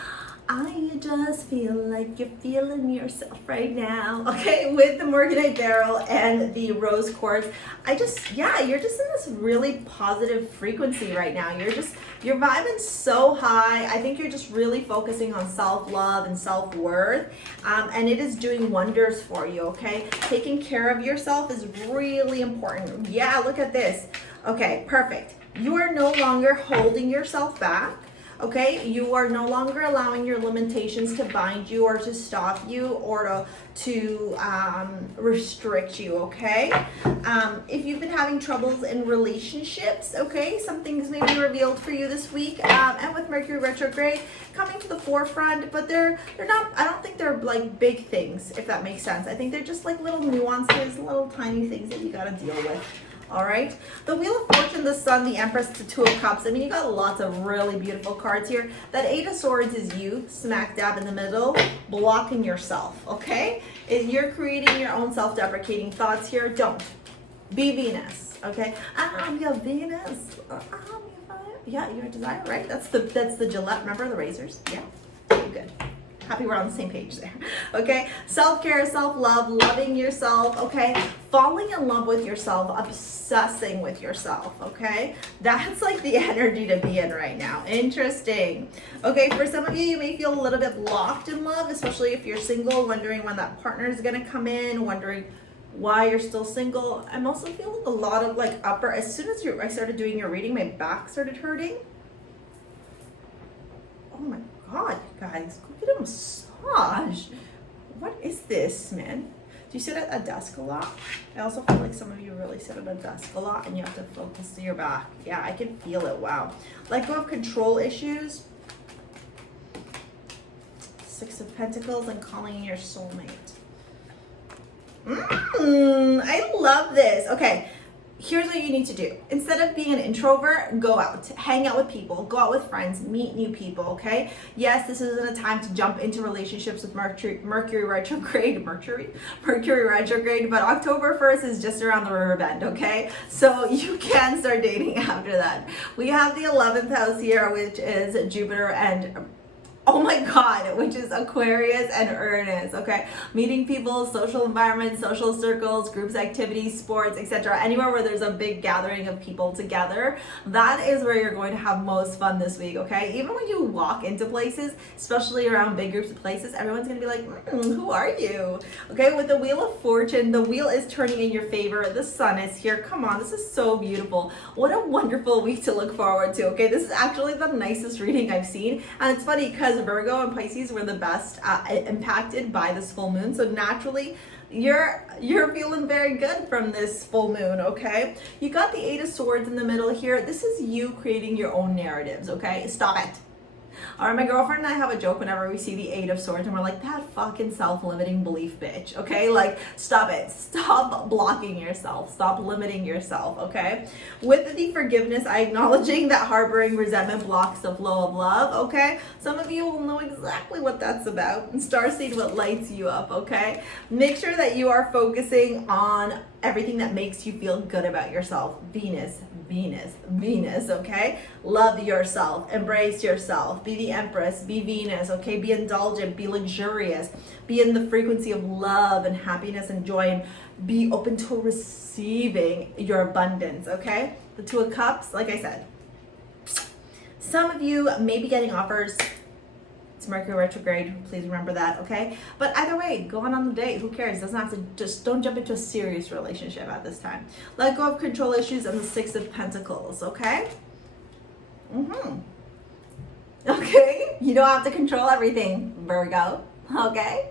I just feel like you're feeling yourself right now. Okay, with the Morganite Beryl and the Rose Quartz, you're just in this really positive frequency right now. You're vibing so high. I think you're just really focusing on self-love and self-worth, and it is doing wonders for you, okay? Taking care of yourself is really important. Yeah, look at this. Okay, perfect. You are no longer holding yourself back. Okay, you are no longer allowing your limitations to bind you or to stop you or to restrict you, okay? If you've been having troubles in relationships, okay, some things may be revealed for you this week. And with Mercury retrograde coming to the forefront, but they're not, I don't think they're like big things, if that makes sense. I think they're just like little nuances, little tiny things that you gotta deal with. All right, the Wheel of Fortune, the Sun, the Empress, the Two of Cups. I mean, you got lots of really beautiful cards here. That Eight of Swords is you, smack dab in the middle, blocking yourself, okay? You're creating your own self-deprecating thoughts here. Don't. Be Venus, okay? I'm your Venus. Yeah, you're a desire, right? That's the Gillette, remember the razors? Yeah, good. Happy we're on the same page there. Okay, self-care, self-love, loving yourself, okay? Falling in love with yourself, obsessing with yourself, okay? That's like the energy to be in right now. Interesting. Okay, for some of you, you may feel a little bit locked in love, especially if you're single, wondering when that partner is gonna come in, wondering why you're still single. I'm also feeling a lot of like as soon as I started doing your reading, my back started hurting. Oh my God, you guys, go get a massage. What is this, man? Do you sit at a desk a lot? I also feel like some of you really sit at a desk a lot and you have to focus to your back. Yeah, I can feel it, wow. Let go of control issues. Six of Pentacles and calling in your soulmate. I love this. Okay. Here's what you need to do. Instead of being an introvert, go out, hang out with people, go out with friends, meet new people, okay? Yes, this isn't a time to jump into relationships with Mercury retrograde, but October 1st is just around the river bend, okay? So you can start dating after that. We have the 11th house here, which is Jupiter and oh my God, which is Aquarius and Uranus, okay? Meeting people, social environments, social circles, groups, activities, sports, etc. Anywhere where there's a big gathering of people together, that is where you're going to have most fun this week, okay? Even when you walk into places, especially around big groups of places, everyone's gonna be like, who are you? Okay, with the Wheel of Fortune, the wheel is turning in your favor. The sun is here. Come on, this is so beautiful. What a wonderful week to look forward to, okay? This is actually the nicest reading I've seen. And it's funny because Virgo and Pisces were the best impacted by this full moon. So naturally, you're feeling very good from this full moon, okay? You got the Eight of Swords in the middle here. This is you creating your own narratives, okay? Stop it. All right, my girlfriend and I have a joke whenever we see the Eight of Swords and we're like, that fucking self-limiting belief bitch, okay? Like, stop it. Stop blocking yourself. Stop limiting yourself, okay? With the forgiveness, I acknowledging that harboring resentment blocks the flow of love, okay? Some of you will know exactly what that's about. And Starseed, what lights you up, okay? Make sure that you are focusing on everything that makes you feel good about yourself. Venus, Venus, Venus, okay? Love yourself, embrace yourself, be the Empress, be Venus, okay? Be indulgent, be luxurious, be in the frequency of love and happiness and joy, and be open to receiving your abundance, okay? The Two of Cups, like I said, some of you may be getting offers. It's Mercury retrograde, please remember that, okay? But either way, go on the date, who cares? Doesn't have to, just don't jump into a serious relationship at this time. Let go of control issues and the Six of Pentacles, okay? Okay, you don't have to control everything, Virgo, okay?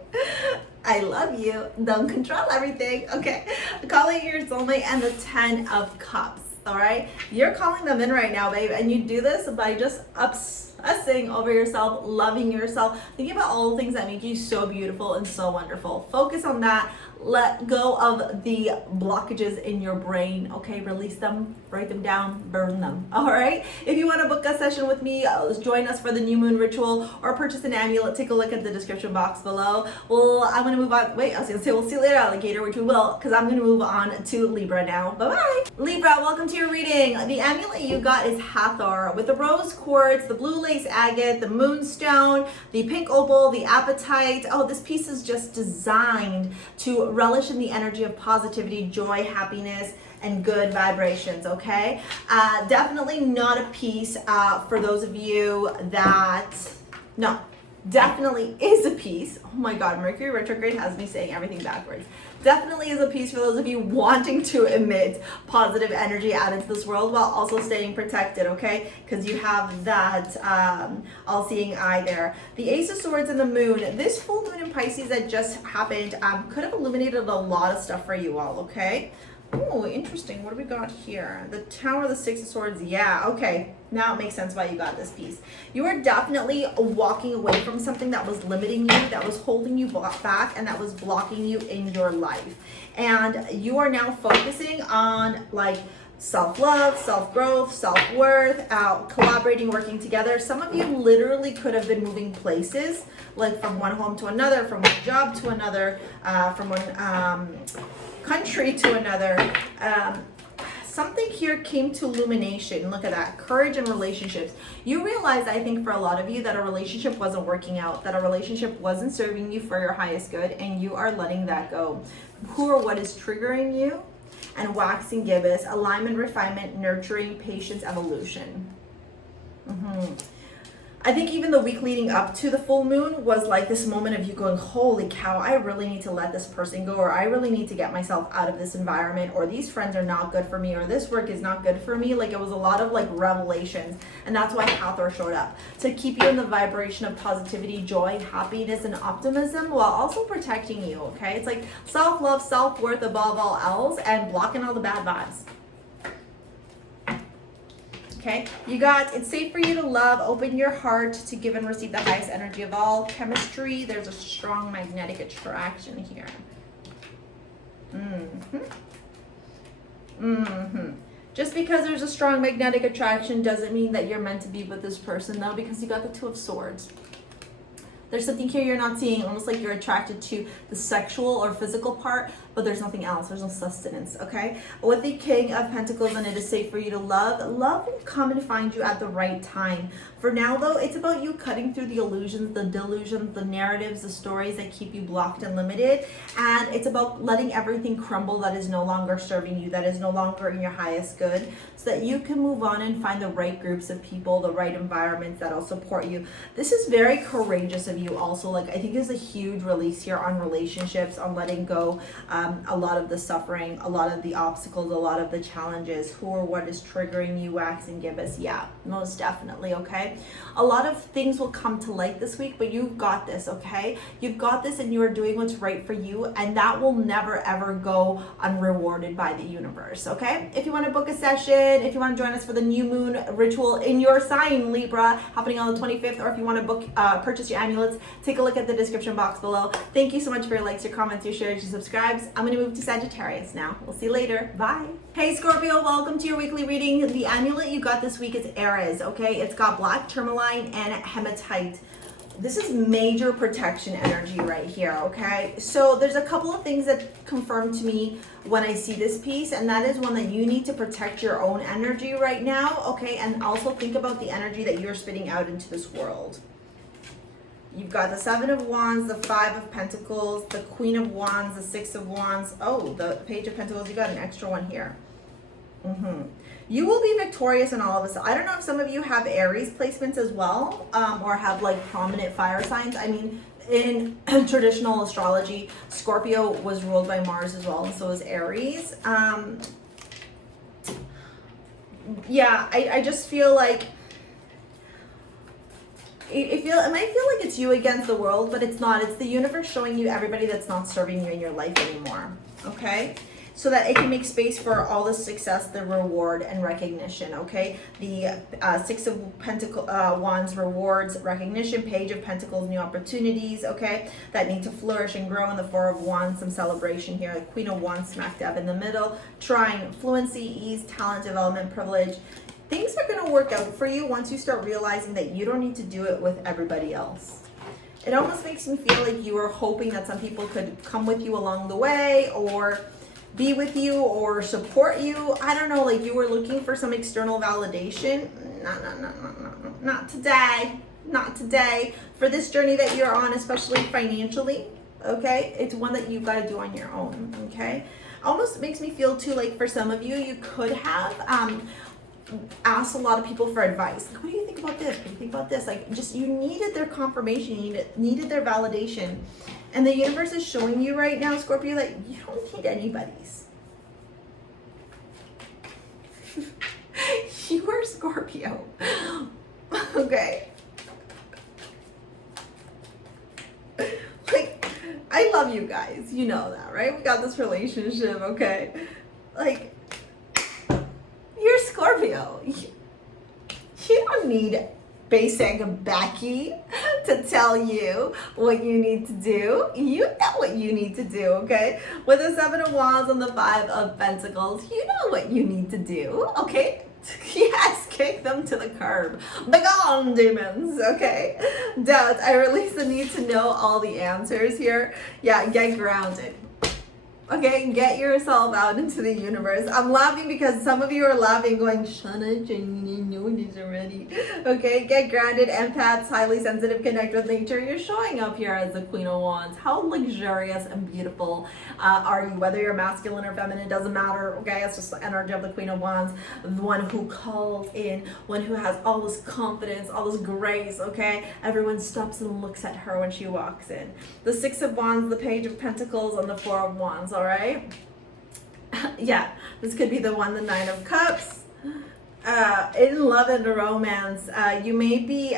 I love you, don't control everything, okay? Calling your soulmate and the Ten of Cups. All right, you're calling them in right now, babe, and you do this by just obsessing over yourself, loving yourself, thinking about all the things that make you so beautiful and so wonderful. Focus on that. Let go of the blockages in your brain, okay? Release them, write them down, burn them, all right? If you want to book a session with me, join us for the new moon ritual or purchase an amulet, take a look at the description box below. Well, I'm going to move on. Wait, I was going to say we'll see you later, alligator, which we will, because I'm going to move on to Libra now. Bye-bye. Libra, welcome to your reading. The amulet you got is Hathor with the rose quartz, the blue lace agate, the moonstone, the pink opal, the apatite. Oh, this piece is just designed to relish in the energy of positivity, joy, happiness, and good vibrations, okay? Definitely not a piece for those of you that, no, definitely is a piece. Oh my God, Mercury retrograde has me saying everything backwards. Definitely is a piece for those of you wanting to emit positive energy out into this world while also staying protected, okay? Because you have that all-seeing eye there. The Ace of Swords and the Moon. This full moon in Pisces that just happened could have illuminated a lot of stuff for you all, okay? Oh, interesting. What do we got here? The Tower, the Six of Swords. Yeah, okay. Now it makes sense why you got this piece. You are definitely walking away from something that was limiting you, that was holding you back, and that was blocking you in your life. And you are now focusing on like self-love, self-growth, self-worth, collaborating, working together. Some of you literally could have been moving places, like from one home to another, from one job to another, from one country to another. Something here came to illumination. Look at that. Courage in relationships. You realize, I think, for a lot of you that a relationship wasn't working out, that a relationship wasn't serving you for your highest good, and you are letting that go. Who or what is triggering you? And waxing gibbous, alignment, refinement, nurturing, patience, evolution. I think even the week leading up to the full moon was like this moment of you going, holy cow, I really need to let this person go, or I really need to get myself out of this environment, or these friends are not good for me, or this work is not good for me. Like it was a lot of like revelations, and that's why Hathor showed up, to keep you in the vibration of positivity, joy, happiness, and optimism while also protecting you, okay? It's like self-love, self-worth above all else, and blocking all the bad vibes. Okay, you got, it's safe for you to love, open your heart to give and receive the highest energy of all. Chemistry, there's a strong magnetic attraction here. Just because there's a strong magnetic attraction doesn't mean that you're meant to be with this person though, because you got the Two of Swords. There's something here you're not seeing, almost like you're attracted to the sexual or physical part, but there's nothing else. There's no sustenance, okay? With the King of Pentacles, and it is safe for you to love. Love will come and find you at the right time. For now, though, it's about you cutting through the illusions, the delusions, the narratives, the stories that keep you blocked and limited. And it's about letting everything crumble that is no longer serving you, that is no longer in your highest good, so that you can move on and find the right groups of people, the right environments that'll support you. This is very courageous of you also. Like, I think there's a huge release here on relationships, on letting go a lot of the suffering, a lot of the obstacles, a lot of the challenges. Who or what is triggering you, waxing gibbous? Yeah, most definitely, okay? A lot of things will come to light this week, but you've got this, okay? You've got this, and you are doing what's right for you, and that will never ever go unrewarded by the universe, okay? If you want to book a session, if you want to join us for the new moon ritual in your sign, Libra, happening on the 25th, or if you want to book, purchase your amulets, take a look at the description box below. Thank you so much for your likes, your comments, your shares, your subscribes. I'm going to move to Sagittarius now. We'll see you later. Bye. Hey Scorpio, welcome to your weekly reading. The amulet you got this week is ARIES, okay? It's got black tourmaline and hematite. This is major protection energy right here, okay? So there's a couple of things that confirm to me when I see this piece, and that is one, that you need to protect your own energy right now, okay? And also think about the energy that you're spitting out into this world. You've got the Seven of Wands, the Five of Pentacles, the Queen of Wands, the Six of Wands. Oh, the Page of Pentacles, you got an extra one here. You will be victorious in all of this. I don't know if some of you have Aries placements as well, or have like prominent fire signs. I mean, in traditional astrology, Scorpio was ruled by Mars as well, and so is Aries. Yeah, I just feel like it might feel like it's you against the world, but it's not. It's the universe showing you everybody that's not serving you in your life anymore, okay? so that it can make space for all the success, the reward, and recognition, okay? The Six of Wands rewards, recognition, Page of Pentacles, new opportunities, okay? That need to flourish and grow, in the Four of Wands, some celebration here. The Queen of Wands smack dab in the middle. Trine, fluency, ease, talent, development, privilege. Things are gonna work out for you once you start realizing that you don't need to do it with everybody else. It almost makes me feel like you were hoping that some people could come with you along the way, or be with you, or support you. I don't know, like you were looking for some external validation. No, not today. Not today. For this journey that you're on, especially financially, okay? It's one that you've got to do on your own, okay? Almost makes me feel too like for some of you, you could have asked a lot of people for advice. Like, what do you think about this? What do you think about this? Like, just you needed their confirmation, you needed their validation. And the universe is showing you right now, Scorpio, that you don't need anybody's. You are Scorpio. Okay. Like, I love you guys. You know that, right? We got this relationship, okay? Like, you're Scorpio. You don't need basic Becky to tell you what you need to do. You know what you need to do, okay? With the Seven of Wands and the Five of Pentacles, you know what you need to do, okay? Yes, kick them to the curb. Begone, demons, okay? Doubt, I release the need to know all the answers here. Yeah, get grounded. Okay, get yourself out into the universe. I'm laughing because some of you are laughing going, Shana, Jamie, know this already. Okay, get grounded, empaths, highly sensitive, connect with nature. You're showing up here as the Queen of Wands. How luxurious and beautiful are you? Whether you're masculine or feminine, doesn't matter, okay? It's just the energy of the Queen of Wands, the one who calls in, one who has all this confidence, all this grace, okay? Everyone stops and looks at her when she walks in. The Six of Wands, the Page of Pentacles, and the Four of Wands, all right? Yeah, this could be the one, the Nine of Cups. In love and romance, you may be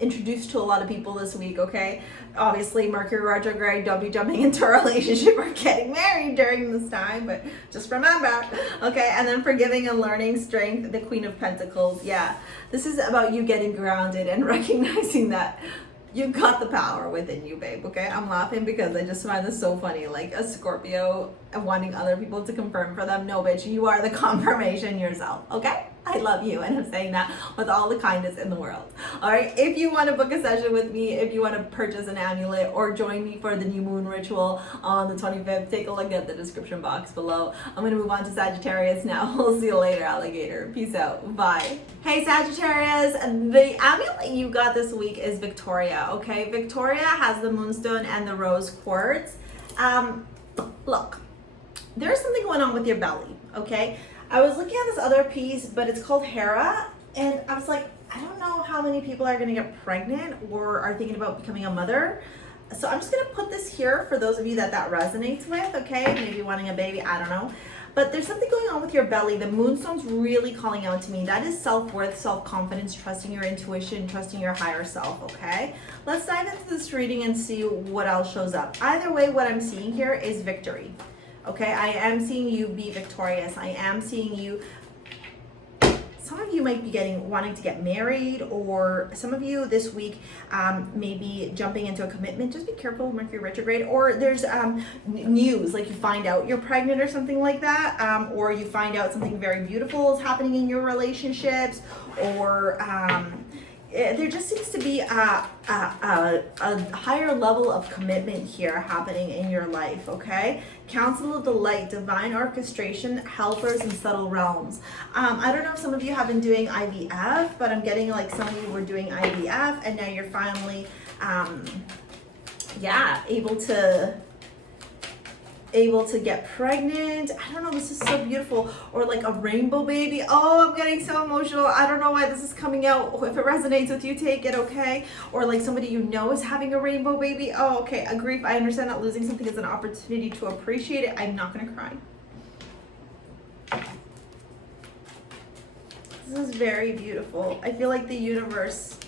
introduced to a lot of people this week, okay? Obviously, Mercury retrograde, don't be jumping into a relationship or getting married during this time, but just remember, okay? And then forgiving and learning, strength, the Queen of Pentacles. Yeah, this is about you getting grounded and recognizing that you got the power within you, babe, okay? I'm laughing because I just find this so funny, like a Scorpio and wanting other people to confirm for them. No, bitch, you are the confirmation yourself, okay? I love you, and I'm saying that with all the kindness in the world. All right, if you want to book a session with me, if you want to purchase an amulet or join me for the new moon ritual on the 25th, take a look at the description box below. I'm going to move on to Sagittarius now. We'll see you later, alligator. Peace out. Bye. Hey, Sagittarius, the amulet you got this week is Victoria, okay? Victoria has the moonstone and the rose quartz. Look, there's something going on with your belly, okay? I was looking at this other piece, but it's called Hera, and I was like, I don't know how many people are gonna get pregnant or are thinking about becoming a mother. So I'm just gonna put this here for those of you that resonates with, okay? Maybe wanting a baby, I don't know. But there's something going on with your belly. The moonstone's really calling out to me. That is self-worth, self-confidence, trusting your intuition, trusting your higher self, okay? Let's dive into this reading and see what else shows up. Either way, what I'm seeing here is victory. Okay, I am seeing you be victorious. I am seeing you, some of you might be wanting to get married, or some of you this week may be jumping into a commitment. Just be careful with Mercury retrograde, or there's news, like you find out you're pregnant or something like that, or you find out something very beautiful is happening in your relationships, or there just seems to be a higher level of commitment here happening in your life, okay? Counsel of the light, divine orchestration, helpers in subtle realms. I don't know if some of you have been doing IVF, but I'm getting like some of you were doing IVF and now you're finally, able to get pregnant. I don't know, this is so beautiful. Or like a rainbow baby. Oh, I'm getting so emotional. I don't know why this is coming out. If it resonates with you, take it, okay? Or like somebody you know is having a rainbow baby. Oh, okay, a grief. I understand that losing something is an opportunity to appreciate it. I'm not gonna cry. This is very beautiful. I feel like the universe,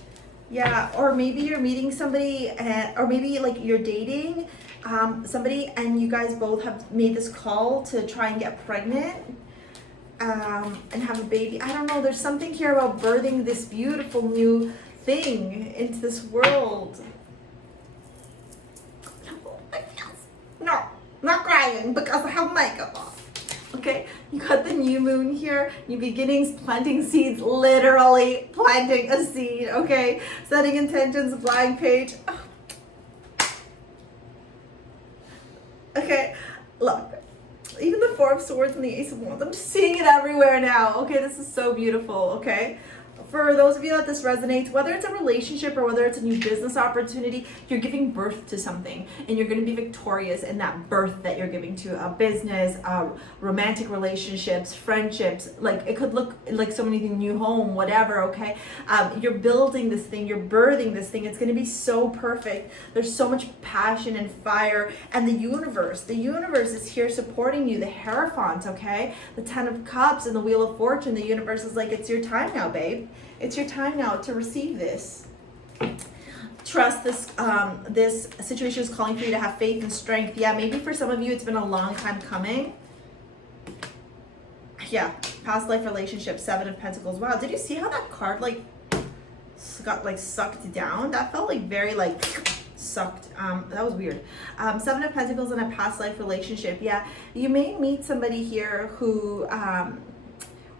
yeah, or maybe you're meeting somebody, or maybe like you're dating, somebody and you guys both have made this call to try and get pregnant and have a baby. I don't know, there's something here about birthing this beautiful new thing into this world. No, not crying because I have makeup on. Okay, you got the new moon here, new beginnings, planting seeds, literally planting a seed, okay? Setting intentions, blank page. Oh. Okay, look, even the Four of Swords and the Ace of Wands, I'm just seeing it everywhere now, okay? This is so beautiful, okay? For those of you that this resonates, whether it's a relationship or whether it's a new business opportunity, you're giving birth to something and you're going to be victorious in that birth that you're giving to a business, romantic relationships, friendships. Like it could look like so many things, new home, whatever, okay? You're building this thing, you're birthing this thing. It's going to be so perfect. There's so much passion and fire, and the universe is here supporting you. The Hierophant, okay? The Ten of Cups and the Wheel of Fortune. The universe is like, it's your time now, babe. It's your time now to receive this. Trust this. This situation is calling for you to have faith and strength. Yeah, maybe for some of you it's been a long time coming. Yeah, past life relationship, Seven of Pentacles. Wow, did you see how that card like got like sucked down? That felt like very like sucked. That was weird. Seven of Pentacles in a past life relationship. Yeah, you may meet somebody here who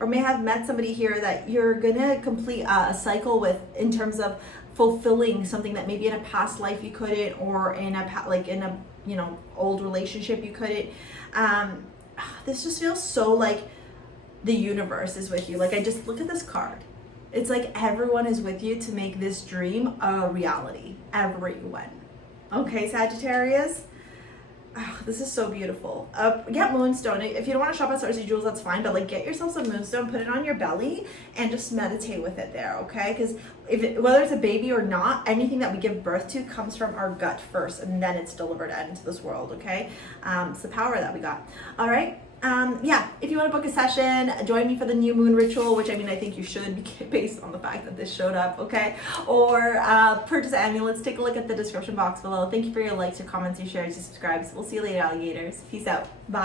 or may have met somebody here that you're gonna complete a cycle with in terms of fulfilling something that maybe in a past life you couldn't, or in a you know, old relationship you couldn't. This just feels so like the universe is with you. Like, I just look at this card. It's like everyone is with you to make this dream a reality. Everyone. Okay, Sagittarius. Oh, this is so beautiful. Get Moonstone. If you don't want to shop at STARSEA Jewels, that's fine, but like get yourself some Moonstone, put it on your belly, and just meditate with it there, okay? Because whether it's a baby or not, anything that we give birth to comes from our gut first, and then it's delivered out into this world, okay? It's the power that we got. All right. Yeah, if you want to book a session, join me for the new moon ritual, which I mean, I think you should based on the fact that this showed up, okay? Or purchase amulets, take a look at the description box below. Thank you for your likes, your comments, your shares, your subscribes. We'll see you later, alligators. Peace out. Bye.